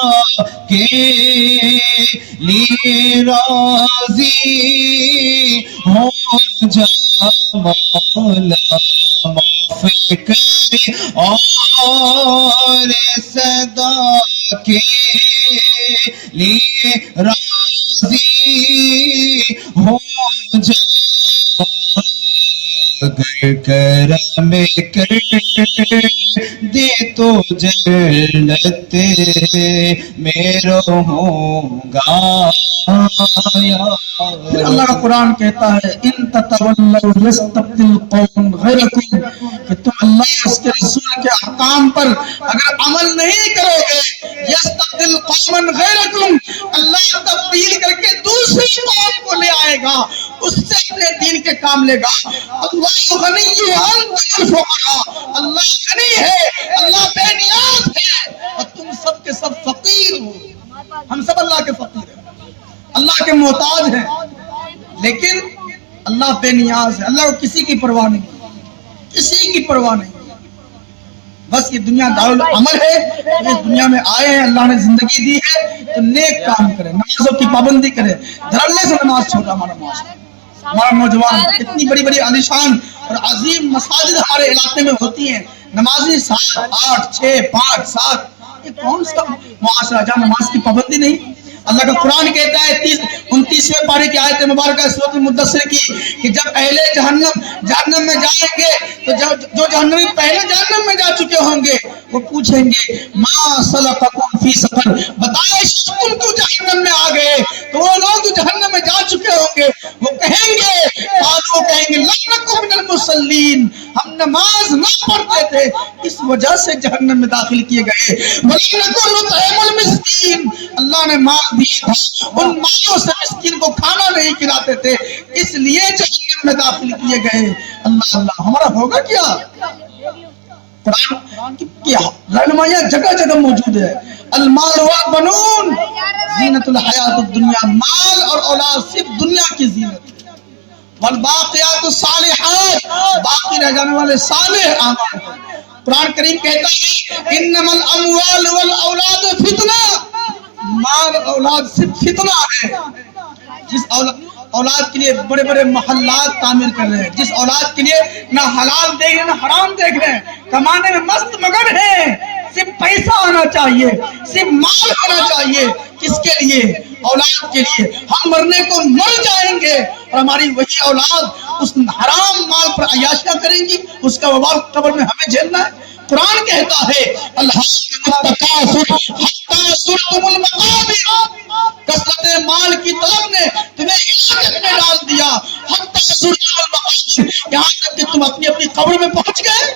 کے لیے راضی ہو جا مولا، معاف کرے اور صدا کے لیے راضی ہو جا، اگر کرم کر دے تو جنت میں رہوں گا یا پھر اللہ کا قرآن کہتا ہے ان تتولوا یستبدل قوم غیرکم، کہ تم اللہ اس کے رسول کے احکام پر اگر عمل نہیں کرو گے یستبدل قوما غیرکم، اللہ تبدیل کر کے دوسری قوم کو لے آئے گا، اس سے اپنے دین کے کام لے گا۔ اللہ غنی انتم الفقراء، اللہ غنی ہے، اللہ بے نیاز ہے، اور تم سب کے سب فقیر ہو، ہم سب اللہ کے فقیر ہیں، اللہ کے محتاج ہیں، لیکن اللہ بے نیاز ہے، اللہ کو کسی کی پرواہ نہیں، کسی کی پرواہ نہیں، بس یہ دنیا دارالعمل ہے، اس دنیا میں آئے ہیں، اللہ نے زندگی دی ہے تو نیک کام کرے، نمازوں کی پابندی کرے، دھڑلے سے نماز چھوڑا ہمارا معاشرہ، ہمارا نوجوان، اتنی بڑی بڑی عالیشان اور عظیم مساجد ہمارے علاقے میں ہوتی ہیں، نمازی 7 8 6 5 7، یہ کون سا معاشرہ جہاں نماز کی پابندی نہیں؟ اللہ کا قرآن کہتا ہے 29ویں پارے کی آیت مبارکہ سورۃ المدثر کی کہ جب اہل جہنم میں جائیں گے تو جو جہنمی پہلے جہنم میں جا چکے ہوں گے وہ پوچھیں گے ما سلککم فی سقر، بتائیں تم کیوں جہنم میں آ گئے؟ تو وہ لوگ جو جہنم میں جا چکے ہوں گے وہ کہیں گے لم نکن من المصلین، ہم نماز نہ پڑھتے تھے اس وجہ سے جہنم میں داخل کیے گئے، ولم نکن نطعم المسکین، اللہ نے مال دیا تھا ان مالوں سے مسکین کو کھانا نہیں کھلاتے تھے اس لیے جہنم میں داخل کیے گئے۔ اللہ اللہ، ہمارا ہوگا کیا؟ قرآن کی رہنمائیاں جگہ جگہ موجود ہے۔ المال والبنون زینت الحیات الدنیا، مال اور اولاد صرف دنیا کی زینت ہے، والباقیات الصالحات، باقی رہ جانے والے صالح اعمال ہیں۔ قرآن کریم کہتا ہے انما الاموال والاولاد فتنہ، مال اولاد صرف فتنہ ہے۔ جس اولاد کے لیے بڑے بڑے محلات تعمیر کر رہے ہیں، جس اولاد کے لیے نہ حلال دیکھ رہے ہیں نہ حرام دیکھ رہے ہیں، کمانے میں مست مگن ہیں، صرف پیسہ آنا چاہیے، صرف مال ہونا چاہیے، کس کے لیے؟ اولاد کے لیے۔ ہم مرنے کو مر جائیں گے اور ہماری وہی اولاد اس حرام مال پر عیاشیاں کریں گی، اس کا وبال قبر میں ہمیں جھیلنا ہے۔ قرآن کہتا ہے الہاکم التکاثر حتی زرتم المقابر، کثرت مال کی طلب نے تمہیں ہلاکت میں ڈال دیا، حتی زرتم المقابر، یہاں تک کہ تم اپنی اپنی قبر میں پہنچ گئے۔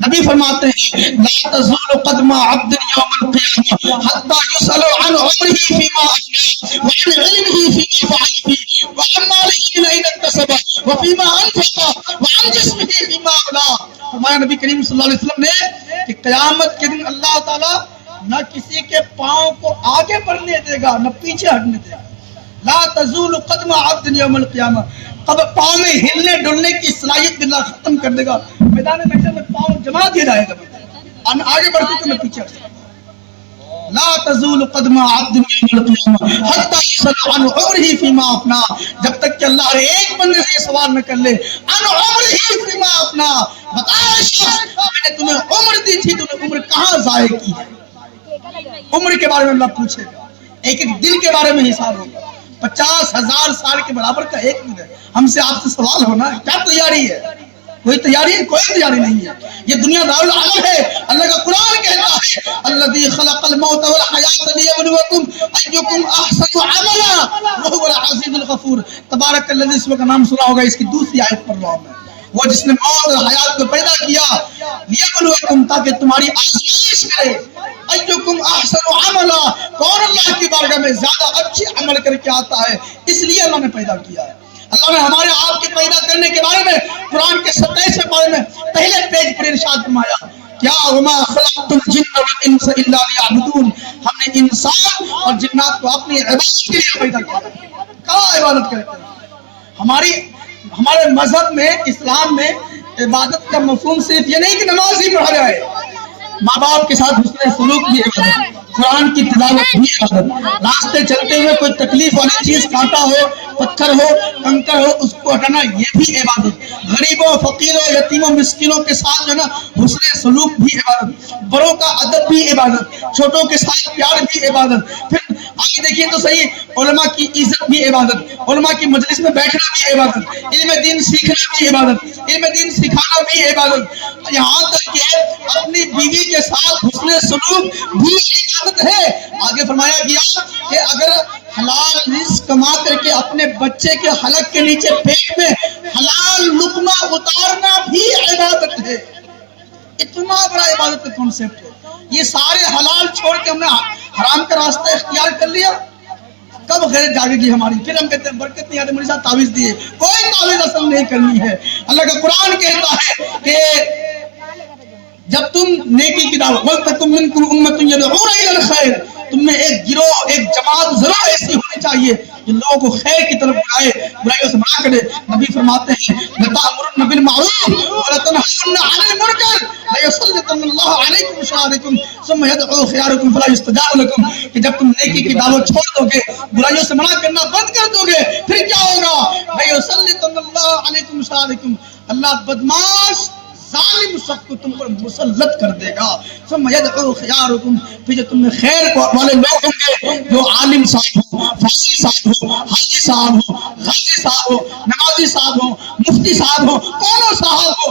نبی فرماتے ہیں لا تزول قدم عبد یوم القیامہ حتی یسأل عن عمره فیما افنى وعن علمه فیما فعل فيه وعن ماله من اين اكتسب وفیما انفق وعن جسمه فیما ابلى۔ فرمایا نبی کریم صلی اللہ علیہ وسلم نے کہ قیامت کے دن اللہ تعالیٰ نہ کسی کے پاؤں کو آگے بڑھنے دے گا نہ پیچھے ہٹنے دے گا۔ لا تزول قدم عبد یوم القیامہ، پاؤں میں ہلنے ڈلنے کی صلاحیت باللہ ختم کر دے گا، میدان محشر میں پاؤں جما دیا جائے گا، آگے بڑھ سکتے میں پیچھے ہٹ سکتے۔ لا تزول قدم عبد یوم القیامہ حتی یسأل عن عمره فیما افنى، جب تک کہ اللہ ایک بندے سے یہ سوال نہ کر لے عن عمره فیما افنى، بتایا شخص میں نے تمہیں عمر دی تھی تم نے عمر کہاں ضائع کی ہے؟ عمر کے بارے میں اللہ پوچھے گا، ایک ایک دن کے بارے میں حساب ہوگا، 50,000 سال کے برابر کا ایک دن ہے۔ ہم سے آپ سے سوال ہونا ہے کیا تیاری ہے؟ کوئی تیاری ہے؟ کوئی تیاری نہیں ہے۔ یہ دنیا دارالعمل ہے۔ اللہ کا قرآن کہتا ہے الذی خلق الموت والحیات لیبلوکم ایکم احسن عملا وہو العزیز الغفور۔ تبارک الذی، اس کا نام سنا ہوگا، اس کی دوسری آیت پڑھ رہا ہوں میں، وہ جس نے موت اور حیات کو پیدا کیا لیبلوکم، تاکہ تمہاری آزمائش کرے، ایکم احسن عملا، کون اللہ کی بارگاہ میں زیادہ اچھے عمل کر کے آتا ہے، اس لیے اللہ نے پیدا کیا ہے۔ اللہ نے ہمارے آپ کے پیدا کرنے کے بارے میں قرآن کے 27 بارے میں پہلے پیج پر ارشاد فرمایا کیا وما خلقت الجن والانس الا لیعبدون، ہم نے انسان اور جنات کو اپنی عبادت کے لیے پیدا کیا۔ کہاں عبادت کرتے ہیں؟ ہمارے مذہب میں، اسلام میں عبادت کا مفہوم صرف یہ نہیں کہ نماز ہی پڑھا جائے، ماں باپ کے ساتھ حسن سلوک بھی عبادت، قرآن کی تلاوت بھی عبادت، راستے چلتے ہوئے کوئی تکلیف والی چیز کانٹا ہو، پتھر ہو، کنکر ہو، اس کو ہٹانا یہ بھی عبادت، غریبوں، فقیروں، یتیموں، مسکینوں کے ساتھ جو نا حسن سلوک بھی عبادت، بڑوں کا ادب بھی عبادت، چھوٹوں کے ساتھ پیار بھی عبادت۔ پھر آگے دیکھیے تو صحیح، علماء کی عزت بھی عبادت، علماء کی مجلس میں بیٹھنا بھی عبادت، علم دین سیکھنا بھی عبادت، علم دین سکھانا بھی عبادت، یہاں تک کہ اپنی بیوی کے ساتھ حسن سلوک بھی عبادت ہے۔ آگے فرمایا گیا کہ اگر حلال رزق کما کر کے اپنے بچے کے حلق کے نیچے پیٹ میں حلال لقمہ اتارنا بھی عبادت ہے۔ اتنا بڑا عبادت کا کنسپٹ ہے۔ یہ سارے حلال چھوڑ کے ہم نے حرام کا راستہ اختیار کر لیا، کب غیرت جاگے گی ہماری؟ پھر ہم کہتے ہیں برکت نہیں آتے، مجھے ساتھ تعویذ دیے، کوئی تعویذ اصل نہیں کرنی ہے۔ اللہ کا قرآن کہتا ہے کہ جب تم نیکی کی دعوت وَلْتَكُن مِّنكُمْ أُمَّةٌ يَدْعُونَ إِلَى الْخَيْرِ، تم میں ایک گروہ، ایک جماعت ضرور ایسی ہونی چاہیے جو لوگوں کو خیر کی طرف بلائے، برائیوں سے منع کرے۔ نبی فرماتے ہیں لَتَأْمُرُنَّ بِالْمَعْرُوفِ وَلَتَنْهَوْنَ عَنِ الْمُنكَرِ لَيُسَلِّطَنَّ اللَّهُ عَلَيْكُمْ شِرَارَكُمْ ثُمَّ يَدْعُو خِيَارَكُمْ فَلَا يُسْتَجَابُ لَكُمْ، کہ جب تم نیکی کی دعوت چھوڑ دو گے، برائیوں سے منع کرنا بند کر دو گے، پھر کیا ہوگا؟ لَيُسَلِّطَنَّ اللَّهُ عَلَيْكُمْ شِرَارَكُمْ، اللہ بدماش ظالم سب کو تم پر مسلط کر دے گا۔ ثم يدعو خياركم، پھر جو تم میں خیر والے لوگ ہوں گے، جو عالم صاحب ہو، فاضل صاحب ہو، حاجی صاحب ہو، غازی صاحب ہو، نمازی صاحب ہو، مفتی صاحب ہو، کونوں صاحب ہو،